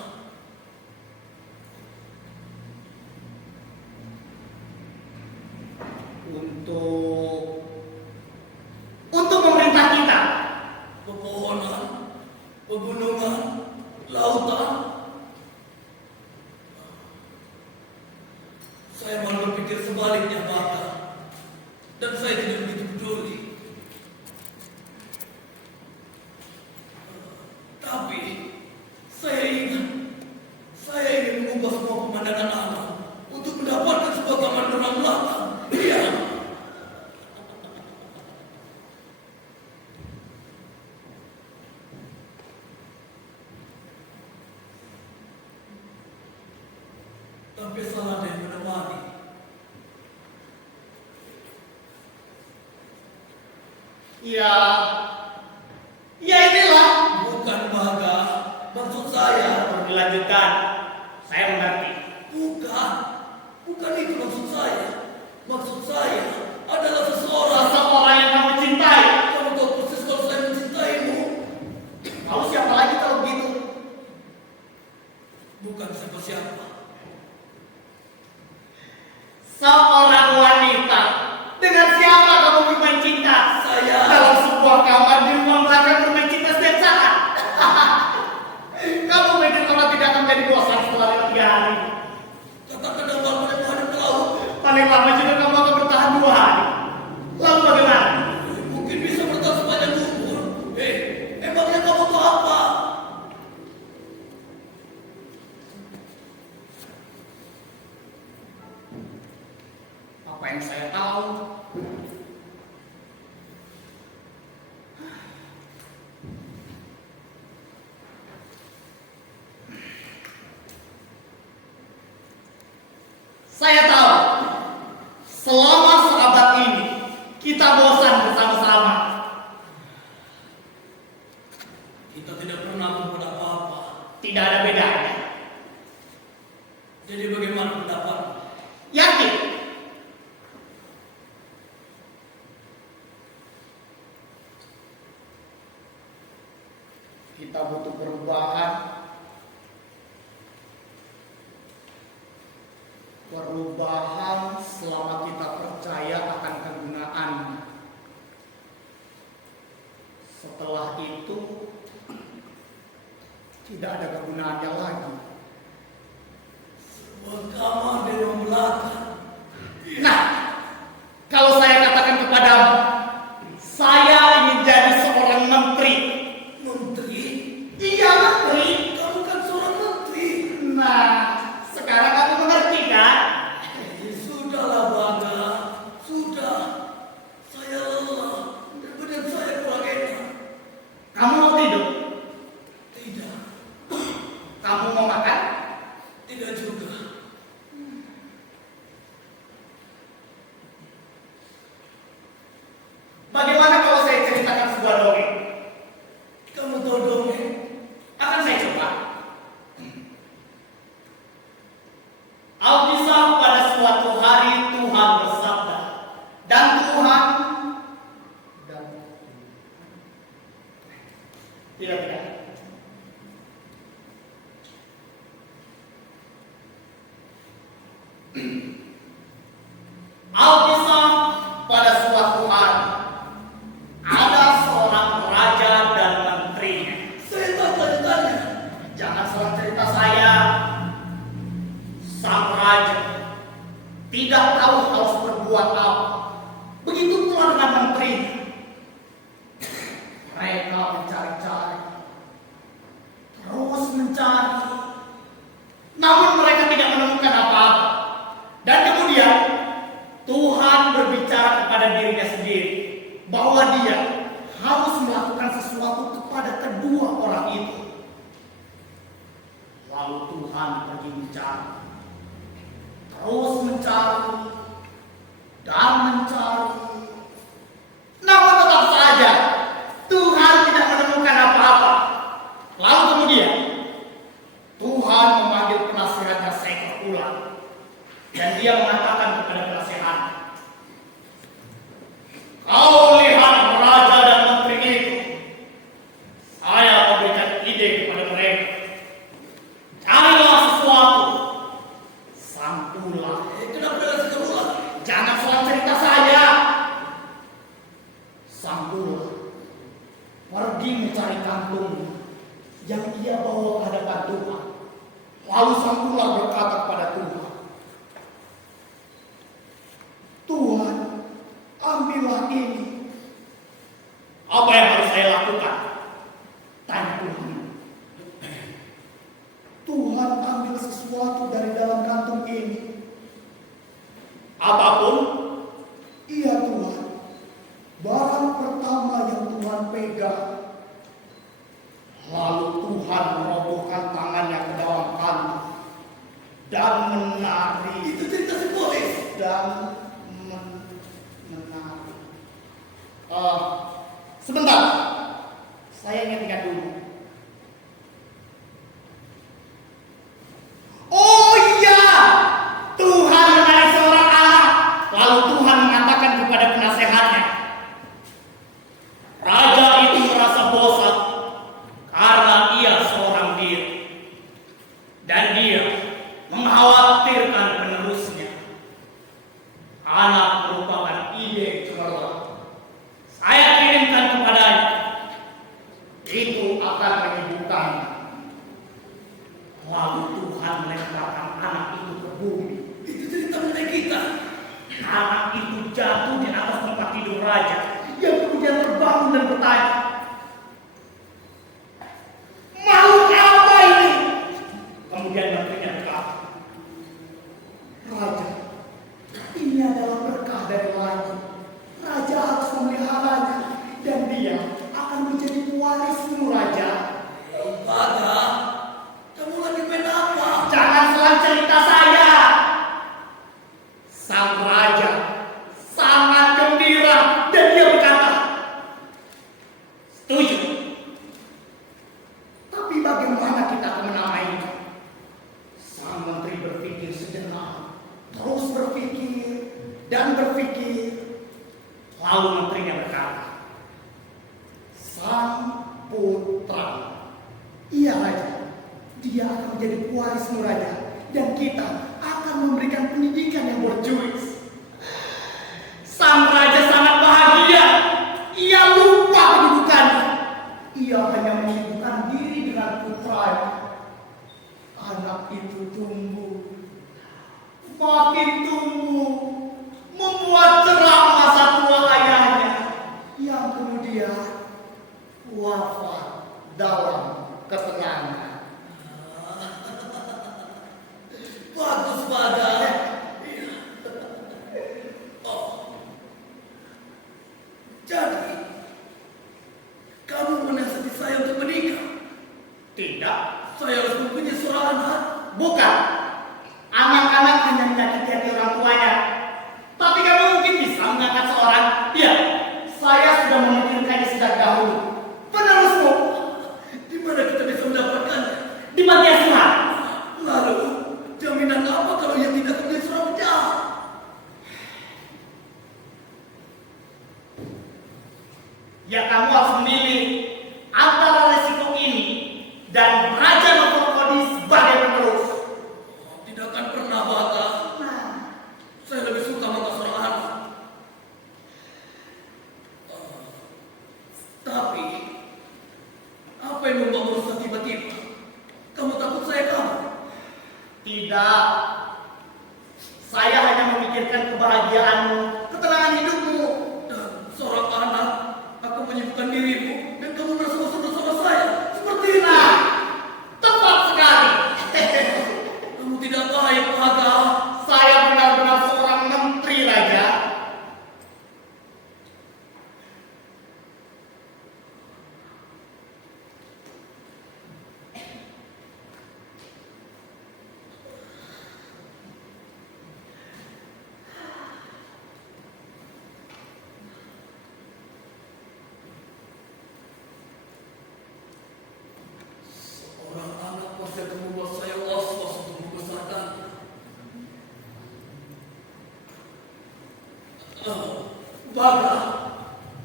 Untuk memerintah kita. Pepohonan, pegunungan, lautan. Saya malah berpikir sebaliknya, maka dan saya tidak begitu peduli. Tapi saya ingin mengubah semua pemandangan alam untuk mendapatkan sebuah taman renang belakang. Iya. Tapi salah ada yang menemani. Ya, ya inilah. Bukan, Baga. Maksud saya. Perlu dilanjutkan. Saya mengerti. Bukan itu maksud saya. Maksud saya adalah seseorang. Seseorang yang kamu cintai. Kamu tahu persis kalau saya mencintaimu. Lalu siapa lagi kalau begitu? Bukan siapa-siapa. Seorang wanita. Dengan siapa kamu bermain cinta? Saya. Dalam sebuah kamar di rumah belakang bermain cinta setiap saat. Kamu pikir kamu tidak akan menjadi bosan setelah 3 hari? Katakan awal pada menghadap ke laut. Paling lama juga kamu akan bertahan 2 hari. Lalu bagaimana? Mungkin bisa bertahan sepanjang umur. Emangnya kamu tahu apa? Apa yang saya tahu? Saya tahu. Selama seabad ini kita bosan bersama-sama. Kita tidak pernah membuat apa-apa. Tidak ada bedanya. Jadi bagaimana pendapatmu? Yakin? Kita butuh perubahan. Perubahan selama kita percaya akan kegunaannya. Setelah itu tidak ada kegunaannya lagi. Mahkamah Dewan Belakang. Nah, kalau saya katakan kepadamu, saya ingin jadi seorang menteri. Menteri? Iya, menteri. Kamu kan seorang menteri. Nah, sekarang aku mengerti kan? Sudahlah, Baga. Sudah. Alkisah pada suatu hari Tuhan bersabda, dan Tuhan dan tidak. Alkisah pada suatu hari ada seorang raja dan menterinya. Saya tahu ceritanya. Jangan salah cerita saya. Sang raja tidak tahu harus berbuat apa. Begitu pula dengan menterinya. Mereka mencari-cari, terus mencari. Namun mereka tidak menemukan apa-apa. Dan kemudian Tuhan berbicara kepada dirinya sendiri bahwa dia harus melakukan sesuatu kepada kedua orang itu. Lalu Tuhan pergi mencari, terus mencari dan mencari. Namun tetap saja Tuhan tidak menemukan apa-apa. Lalu kemudian Tuhan memanggil penasihatnya seekor ular. Dan dia mengatakan kepada penasehat, "Kau lihat raja dan menteri itu. Saya memberikan ide kepada mereka. Carilah sesuatu." Sang ular, Kenapa dengan seekor ular? jangan salah cerita saya. Sang ular pergi mencari kantung yang ia bawa ke hadapan Tuhan. Lalu sang ular berkata kepada Tuhan, "Tuhan, ambillah ini." "Apa yang harus saya lakukan?" tanya Tuhan. "Tuhan, ambil sesuatu dari dalam kantung ini." "Apapun?" "Iya Tuhan, barang pertama yang Tuhan pegang." Lalu Tuhan merobohkan tangannya ke dalam kantung dan menarik. Itu cerita simbolis. Dan menarik. Sebentar, saya ingat dulu. Oh iya, Tuhan menarik seorang anak. Lalu Tuhan mengatakan kepada penasehatnya, raja itu merasa bosan karena ia seorang diri, dan dia mengkhawatirkan penerusnya. Anak merupakan ide cemerlang. Saya kirimkan kepadanya. Itu akan menyibukkannya. Lalu Tuhan melemparkan anak itu ke bumi. Itu cerita mengenai kita. Anak itu jatuh di atas tempat tidur raja, yang kemudian terbangun dan bertanya, "Makhluk apa ini?" Kemudian menterinya berkata, "Raja, ini adalah berkah dari langit. Raja harus memeliharanya, dan dia akan menjadi pewarismu, Raja." Pada, kamu lagi main apa? Jangan salah cerita saya. Sang raja sangat gembira dan dia berkata, "Setuju. Tapi bagaimana kita akan menamainya?" Sang menteri berpikir sejenak, terus berpikir dan berpikir. Lalu menterinya berkata, "Sang Putra." "Iya Raja, dia akan menjadi pewarismu Raja, dan kita akan memberikan pendidikan yang berjuis." Sang raja sangat bahagia. Ia lupa kedudukannya. Ia hanya menyibukkan diri dengan putranya. Anak itu tumbuh, makin tumbuh, membuat cerah masa tua ayahnya, yang kemudian wafat dalam ketenangan. Bagus pada. Oh. Jadi, kamu menasihati saya untuk menikah. Tidak, Saya harus mempunyai seorang anak. bukan. Anak-anak hanya menyakiti hati orang tuanya. Tapi kamu mungkin bisa mengangkat seorang. Ya, saya sudah memikirkannya sejak dahulu. Penerusmu Di mana kita bisa mendapatkannya? di panti asuhan. Lalu, jaminan apa kalau ia Tidak. Saya hanya memikirkan kebahagiaanmu, ketenangan hidupmu. Dan seorang anak akan menyibukkan dirimu dan kamu merasa bersama saya seperti ini. Nah, tepat sekali. Kamu tidak baik, Baga. Saya benar-benar seorang menteri, Raja. Seorang anak pasti akan membuat saya was-was untuk membesarkan. Baga,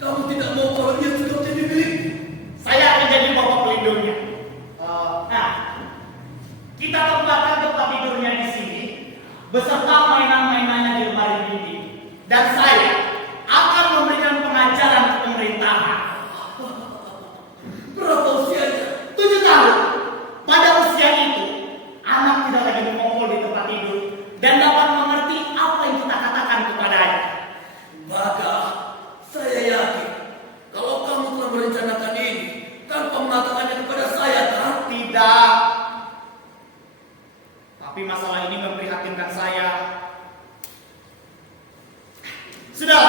kamu tidak mau kalau dia juga menjadi milikku. Saya akan jadi bapak pelindungnya. Nah, kita tempatkan tempat tidurnya di sini beserta mainan-mainannya di lemari dinding. Dan saya akan memberikan pengajaran ke pemerintahan. Berapa usianya? 7 tahun. Pada usia itu, anak tidak lagi mengongkol di tempat tidur dan dapat mengerti apa yang kita katakan kepadanya. Baga, saya yakin kalau kamu telah merencanakan ini tanpa mengatakannya kepada saya, kan? Tidak. Tapi masalah ini memprihatinkan saya. Sudah.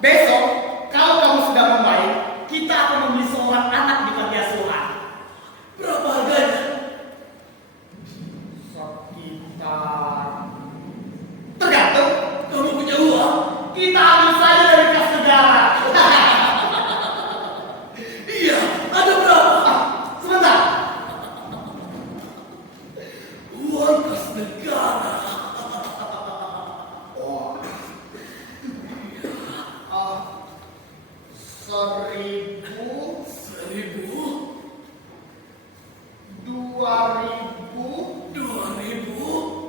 Besok, kalau kamu sudah membaik, kita akan membeli seorang anak di panti asuhan. Berapa harganya? Sekitar. Tergantung. Kamu punya uang? Kita ambil saja dari kas negara. Iya, ada berapa? Sebentar. Uang kas negara. Seribu, 1.000, 2.000, 2.000,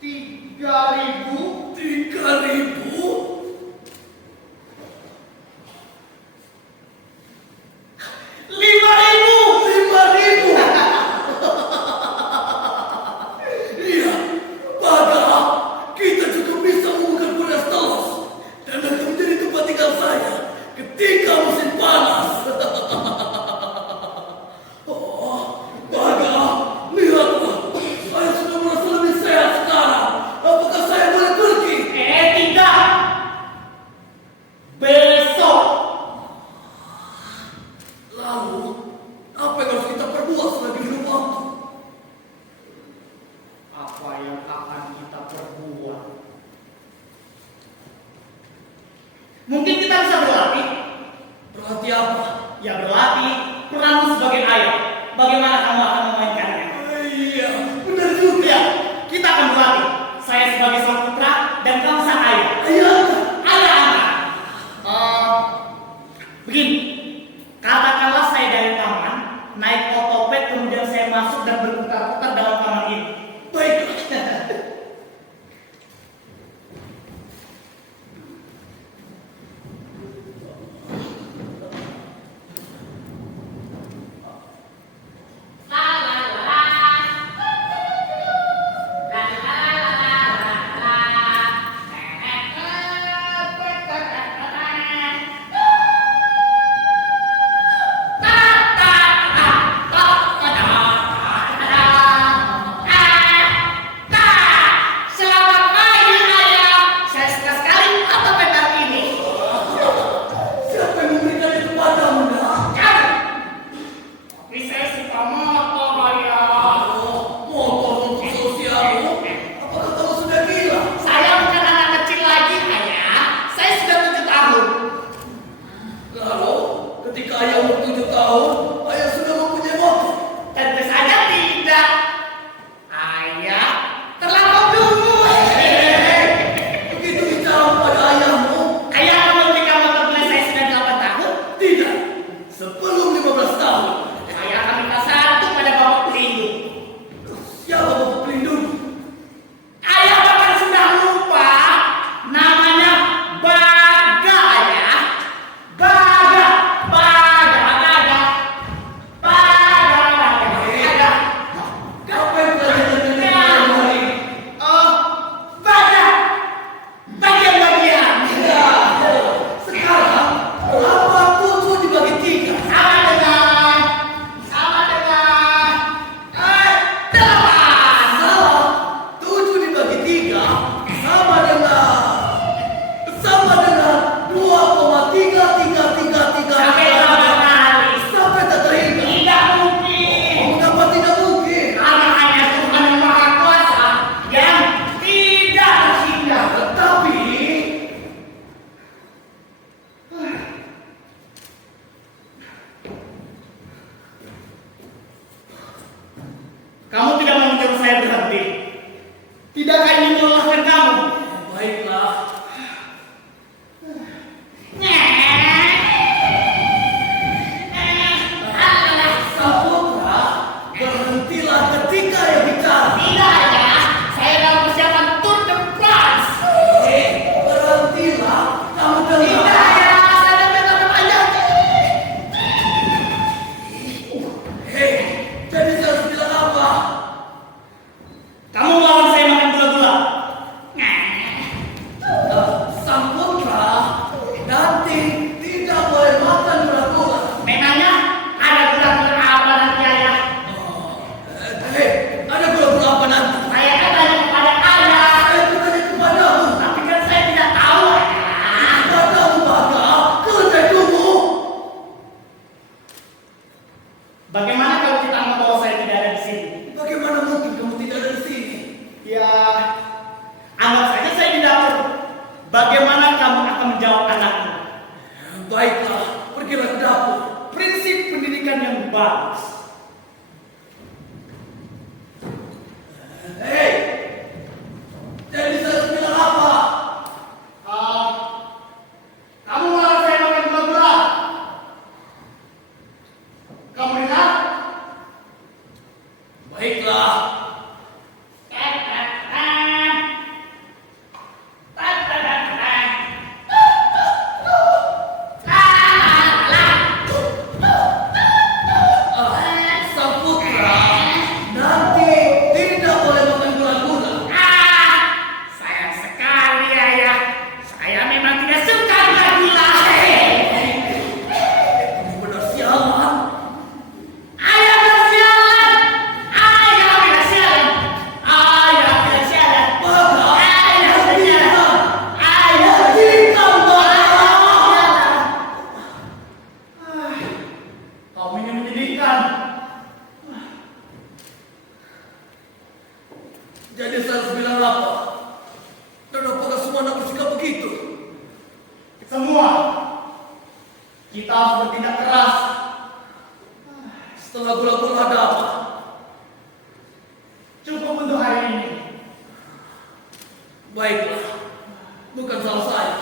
3.000, 3.000, 5.000. 5.000. Iya, Baga, kita juga bisa membuka beras telos dan akan menjadi tempat tinggal saya ketika musim panas. Oh, Baga, lihatlah, saya sudah merasa lebih sehat sekarang. Apakah saya boleh pergi? Tidak. Besok. Lalu, apa yang harus kita perbuat selagi hidup waktu? Apa yang akan kita perbuat? Mungkin kita bisa berlatih. Berarti apa? Ya berlatih peranmu sebagai ayah. Bagaimana kamu akan memainkannya? Iya, benar juga. Ya, kita akan berlatih. Saya sebagai sang putra dan kamu sang ayah. Ayah, Ayah anak. Begini, katakanlah saya dari taman, naik otopet, kemudian saya masuk dan berputar-putar dalam taman ini. baik. La la la la. La la la la la la. Kamu tidak mau menyuruh saya berhenti. Tidakkah ingin melelahkan kamu? Baiklah. Saputra, berhentilah ketika yang bicara. Tidak ya, saya dalam persiapan Tour de France. Berhentilah, kamu dengar. Tidak ya, saya minta berpanjang. Hei, jadi saya harus bilang apa? Kamu mau saya makan gula-gula? Saputra, nanti tidak boleh makan gula-gula. Memangnya ada gula-gula apa nanti ayah? Hei, ada gula-gula apa nanti? Saya kan tanya kepada ayah, Saya bertanya kepadamu. tapi kan saya tidak tahu ayah. Kepadamu, Baga, kerja tunggu. Bagaimana kalau kita anggap bahwa saya tidak ada di sini? Bagaimana mungkin kamu tidak ada di sini? Ya, anggap saja saya di dapur. Bagaimana kamu akan menjawab anakmu? Baiklah, pergilah ke dapur. Prinsip pendidikan yang bagus. Hei, jadi saya harus bilang apa? Kamu marah saya makan gula-gula? Kamu dengar? Baiklah. Saputra, nanti tidak boleh makan gula-gula. Sayang sekali ayah. Saya memang tidak suka gula-gula. Kamu benar sialan. Ayah bersialan. Ayah tidak sialan. Ayah tidak sialan. Baga, Ayah tidak sialan. Ayah hentikan, Baga. Kamu ingin menyedihkan. Jadi saya harus bilang apa? Dan apakah semua anak bersikap begitu? Semua kita harus bertindak keras. Setelah gula-gula ada apa? Cukup untuk hari ini. Baiklah, bukan salah saya.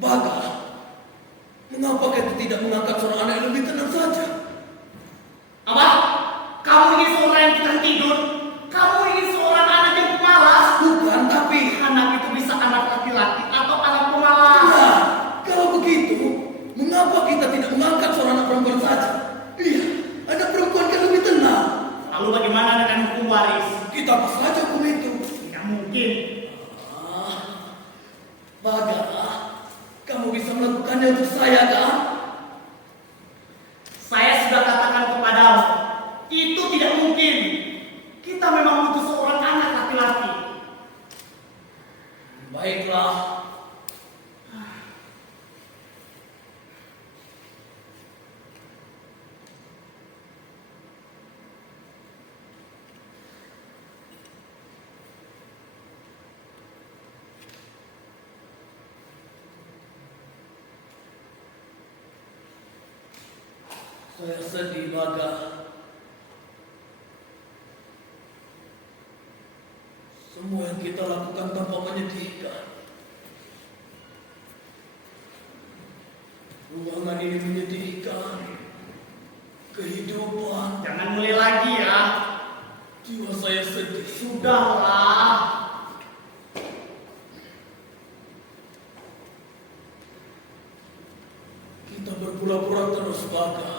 Baga, mengapa kita tidak mengangkat seorang anak yang lebih tenang saja? Apa? Kamu ingin seorang yang tukang tidur? Kamu ingin seorang anak yang pemalas? Bukan, tapi Anak itu bisa anak laki-laki atau anak pemalas. nah, kalau begitu, mengapa kita tidak mengangkat seorang anak perempuan saja? Iya, anak perempuan kan lebih tenang. Lalu bagaimana dengan hukum waris? Kita apa saja hukum itu? Tidak mungkin. Baga, kamu bisa melakukannya untuk saya, kan? Saya sudah katakan kepadamu, itu tidak mungkin. Kita memang butuh seorang anak laki-laki. Baiklah. Saya sedih, Baga. Semua yang kita lakukan tanpa menyedihkan. Ruangan ini menyedihkan. Kehidupan. Jangan mulai lagi ya. Jiwa saya sedih. Sudahlah. Kita berpura-pura terus, Baga.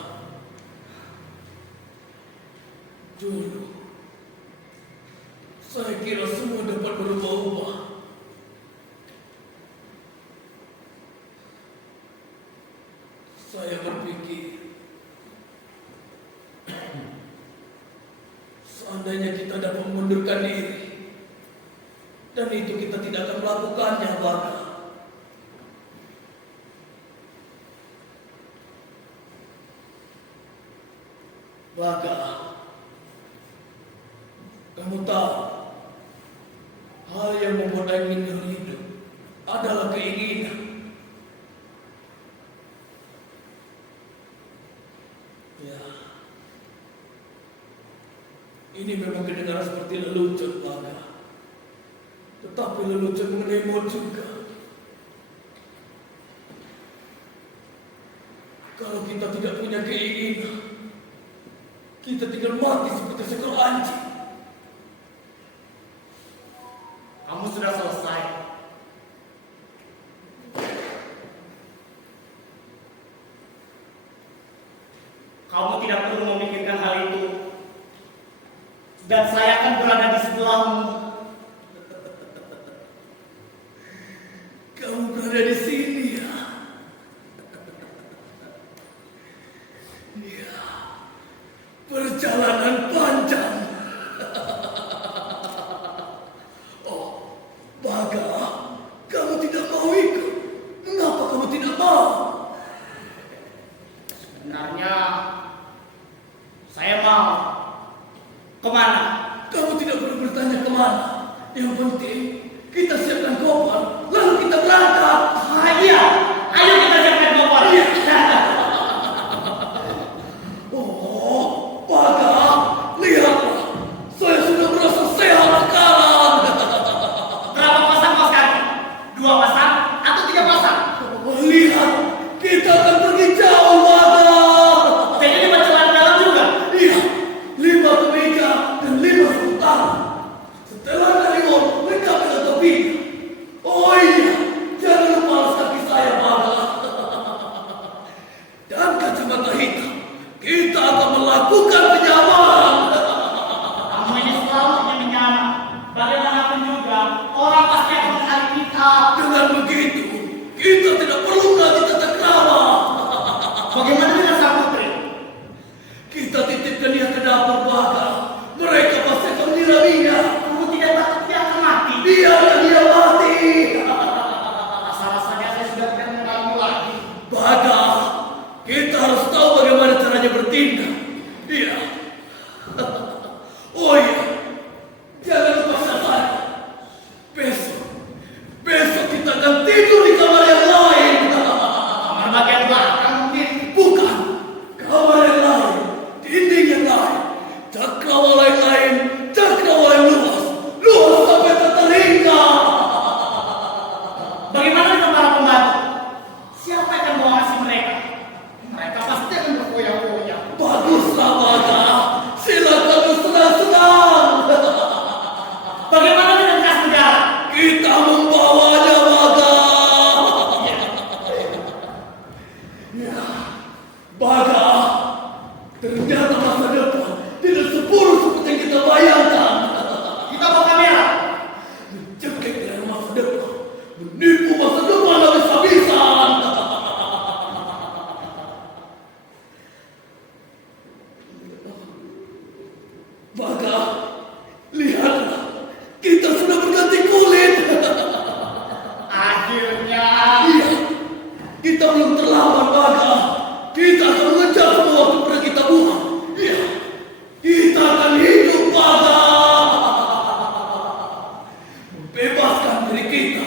Dulu, saya kira semua dapat berubah-ubah. Saya berpikir, seandainya kita dapat mengundurkan diri, dan itu kita tidak akan melakukannya, Baga. Baga, Kamu tahu, hal yang membuat Aing ingin hidup adalah keinginan. Ya, ini memang kedengaran seperti lelucon, Baga. Tetapi lelucon mengenai maut juga. Kalau kita tidak punya keinginan, kita tinggal mati seperti seekor anjing. Kamu sudah selesai. Kamu tidak perlu memikirkan hal itu. Dan saya akan berada di sebelahmu. Kamu berada di sini ya? Ya, perjalanan panjang. Oh, Baga, kamu tidak mau ikut. Mengapa kamu tidak mau? Sebenarnya saya mau. Kemana? Kamu tidak perlu bertanya kemana. Yang penting kita siapkan koper, lalu kita berangkat. Iya, ayo kita siapkan koper. Iya. Oh, Baga, lihatlah. Saya sudah merasa sehat sekarang. Berapa pasang kaos kaki? 2 pasang atau 3 pasang? Lihat, kita akan pergi jauh, Baga. Jadi 5 celana dalam juga. Iya, 5 kemeja dan 5 sultan. Setelah dari lengkap dengan topi. Oh iya, jangan lupa alas kaki saya, Baga. Dan kacamata hitam. Kita akan melakukan penyamaran. Kamu ini selalu ingin menyamar. Bagaimanapun juga, orang pasti akan mencari kita. Dengan begitu, kita tidak perlu lagi tata krama. Bagaimana dengan sang putri? Kita titipkan dia ke dapur, Baga. Mereka pasti akan menyiraminya. Kamu tidak takut dia akan mati? Biarlah dia mati. Rasa-rasanya saya sudah tidak mengenalmu lagi. Baga, kita harus tahu bagaimana caranya bertindak. Iya. Oh iya, jangan lupa saya. Besok kita akan tidur di kamar yang lain. Kamar bagian belakang mungkin. Bukan, kamar yang lain, dinding yang lain, cakrawala yang lain, cakrawala yang luas sampai tak terhingga. Bagaimana dengan para pembantu? Siapa yang akan mengawasi mereka? Mereka pasti akan berfoya-foya. Baguslah, Baga. Silakan bersenang-senang. Bagaimana dengan kas negara? Kita membawanya, Baga. Ya, Baga. Ternyata masa depan tidak seburuk seperti yang kita bayangkan. Kita bawa kamera. Mencekik dari masa depan, menipu masa depan habis-habisan. Baga, lihatlah, kita sudah berganti kulit. Akhirnya. Iya, kita belum terlambat, Baga. Kita akan mengejar semua waktu pernah kita buang. Iya, kita akan hidup, Baga. Membebaskan diri kita.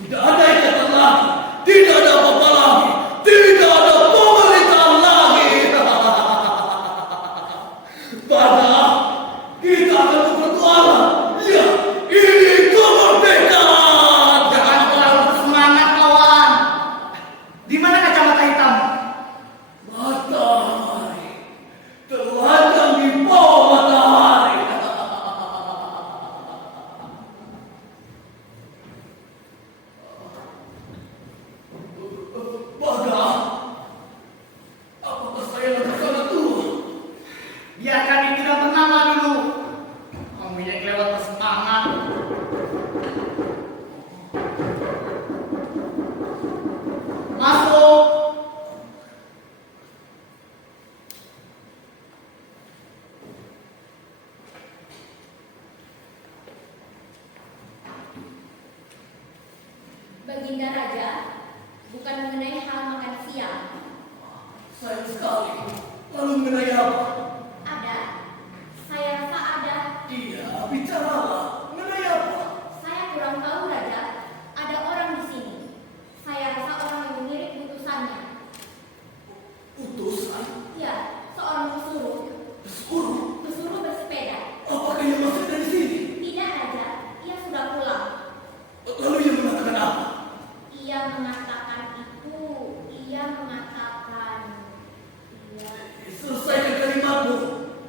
Tidak ada ikatan lagi. Tidak ada apa-apa lagi. Tidak ada pemerintahan lagi. Baga, kita akan berpetualang. Iya, ini kemerdekaan. Jangan terlalu bersemangat, kawan. Di mana kacamata hitam? Matahari telanjang di bawah matahari. Baga, apakah saya lagi sangat tua? Biarkan dia tidak bernama dulu. Kamu yang kelewat bersemangat. Masuk. Baginda Raja, bukan mengenai hal makan siang. Sayang sekali. Lalu mengenai apa? Ada, saya rasa ada. Iya, bicaralah. Mengenai apa? Saya kurang tahu, Raja. Ada orang di sini. Saya rasa orang yang mirip utusannya. Utusan? Ya, seorang pesuruh. Pesuruh? Pesuruh bersepeda. Apakah ia masuk dari sini? Tidak, Raja. Ia sudah pulang. Lalu ia mengatakan apa? Ia mengatakan Ia Selesaikan kalimatmu.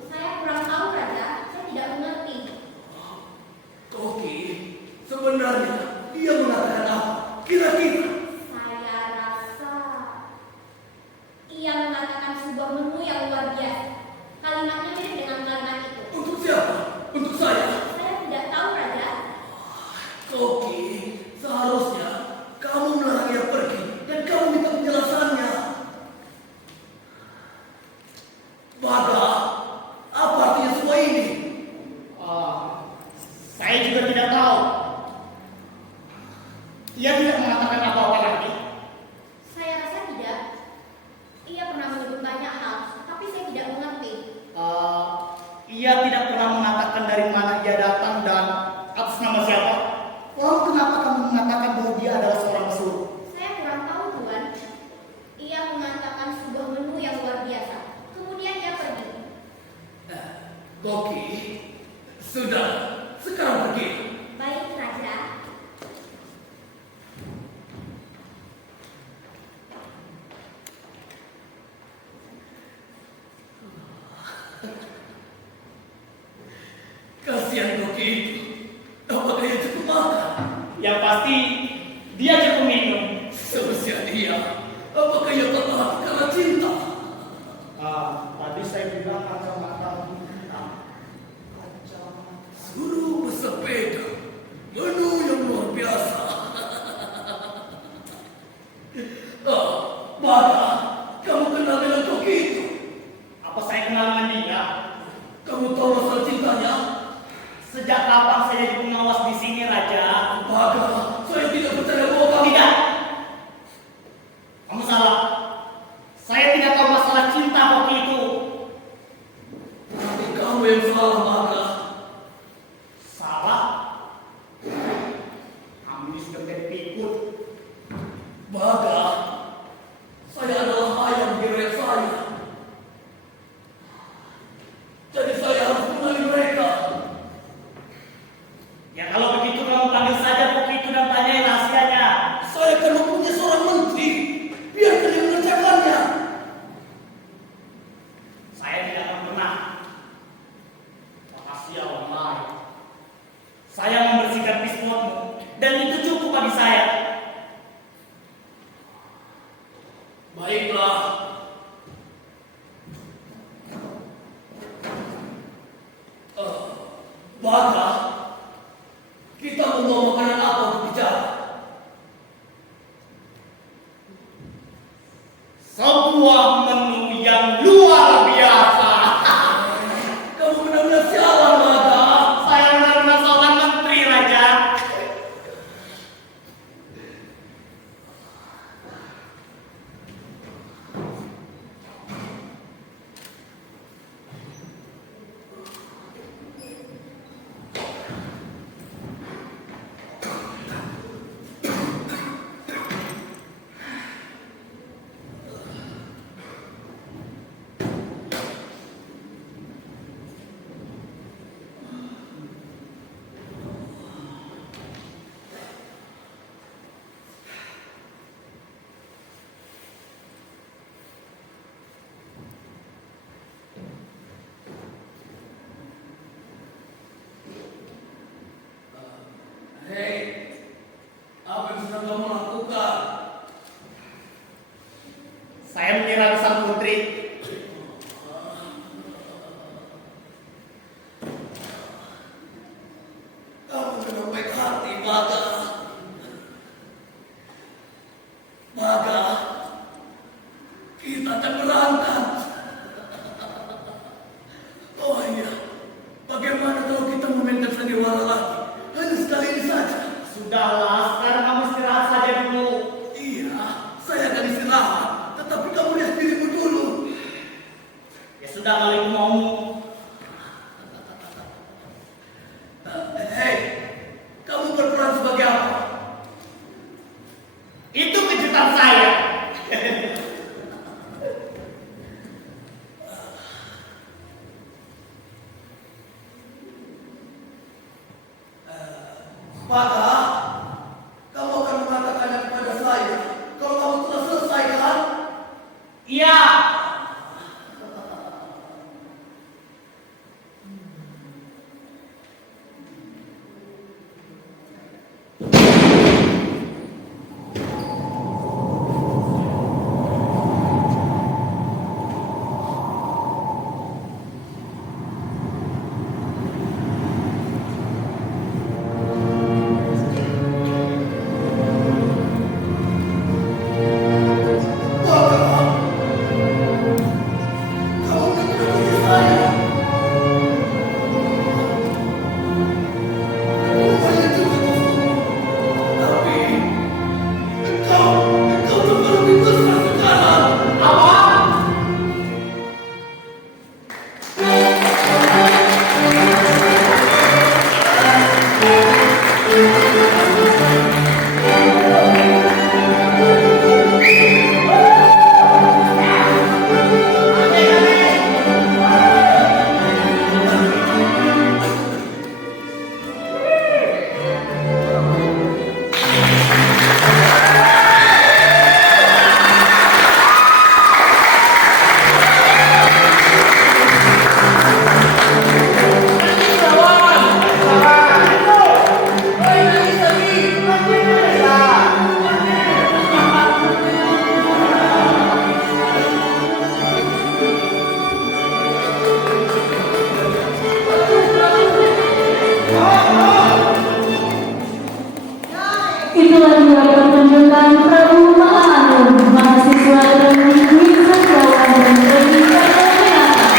Saya kurang tahu, Raja. Saya tidak mengerti. Koki, sebenarnya dia mengatakan apa? Kira-kira? Saya rasa ia mengatakan sebuah menu yang luar biasa. Kalimatnya mirip dengan kalimat itu. Untuk siapa? Untuk saya? Saya tidak tahu, Raja. Koki, seharusnya kamu melarang ia pergi dan kamu minta penjelasannya. Baga, apa artinya semua ini? Saya juga tidak tahu. Ia tidak mengatakan apa-apa lagi. Saya rasa tidak. Ia pernah menyebut banyak hal, tapi saya tidak mengerti. Ia tidak pernah mengatakan dari mana ia datang dan atas nama siapa. Lalu kenapa kamu mengatakan bahwa dia adalah seorang pesuruh? Saya kurang tahu, Tuan. Ia mengatakan sebuah menu yang luar biasa. Kemudian ia pergi. Koki, sudah, sekarang pergi. Baik, Raja. Kasihan Koki itu. Apakah ia cukup makan? Yang pasti dia cukup minum. Seusia dia, apakah ia patah hati karena cinta? Tadi saya bilang kacamata. Suruh bersepeda, menu yang luar biasa. Baga, kamu kenal dengan Koki itu? Apa saya kenal dengan dia? Kamu tahu masalah cintanya? Sejak kapan saya jadi pengawas di sini, Raja? Baga, saya tidak percaya bahwa kamu... Tidak. Kamu salah. Saya tidak tahu masalah cinta waktu itu. Tapi kamu yang salah, Baga. Salah? Kamu ini sudah menjadi pikun. Baga, saya adalah ayam gerak saya. Jadi saya harus mengenali mereka. Ya kalau begitu kamu panggil saja Koki itu dan tanyai rahasianya. Saya kan mempunyai seorang menteri. Biarkan dia mengerjakannya. Saya tidak akan pernah. Makasih ya Allah. Saya membersihkan pismotmu dan itu cukup bagi saya. Baiklah. Baga, kita mau bawa makanan apa untuk bicara? Sebuah menu yang luar biasa. Kamu benar-benar sialan, Baga. Saya benar-benar seorang menteri, Raja. Hei, apa yang sedang kamu lakukan? Saya menyerang sang putri. Kamu memang baik hati, Baga. Baga, kita akan berangkat. Oh iya, bagaimana kalau kita memainkan sandiwara lagi? Hanya sekali ini saja. Sudahlah, sekarang kamu istirahat saja dulu. Iya, saya akan istirahat. Tetapi kamu lihat dirimu dulu. Ya sudah kalau itu maumu. Apakah kamu akan mengatakannya kepada saya kalau kamu telah selesai kan? Iya. Itulah dia pertunjukan Prabu Mahaanum, mahasiswa teknik Wisatawan dan Pendidikan Kesehatan.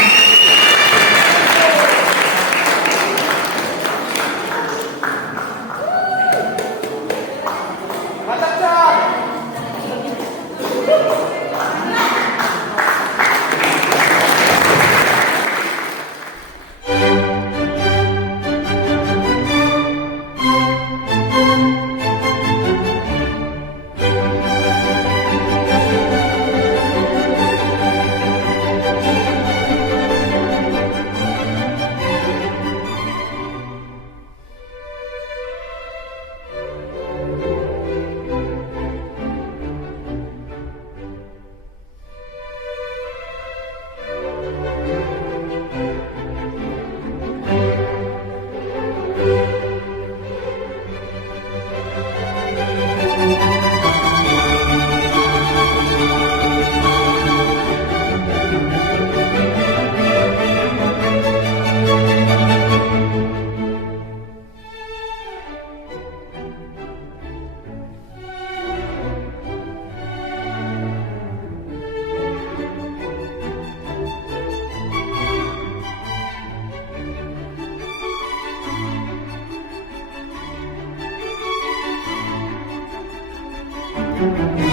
Thank you.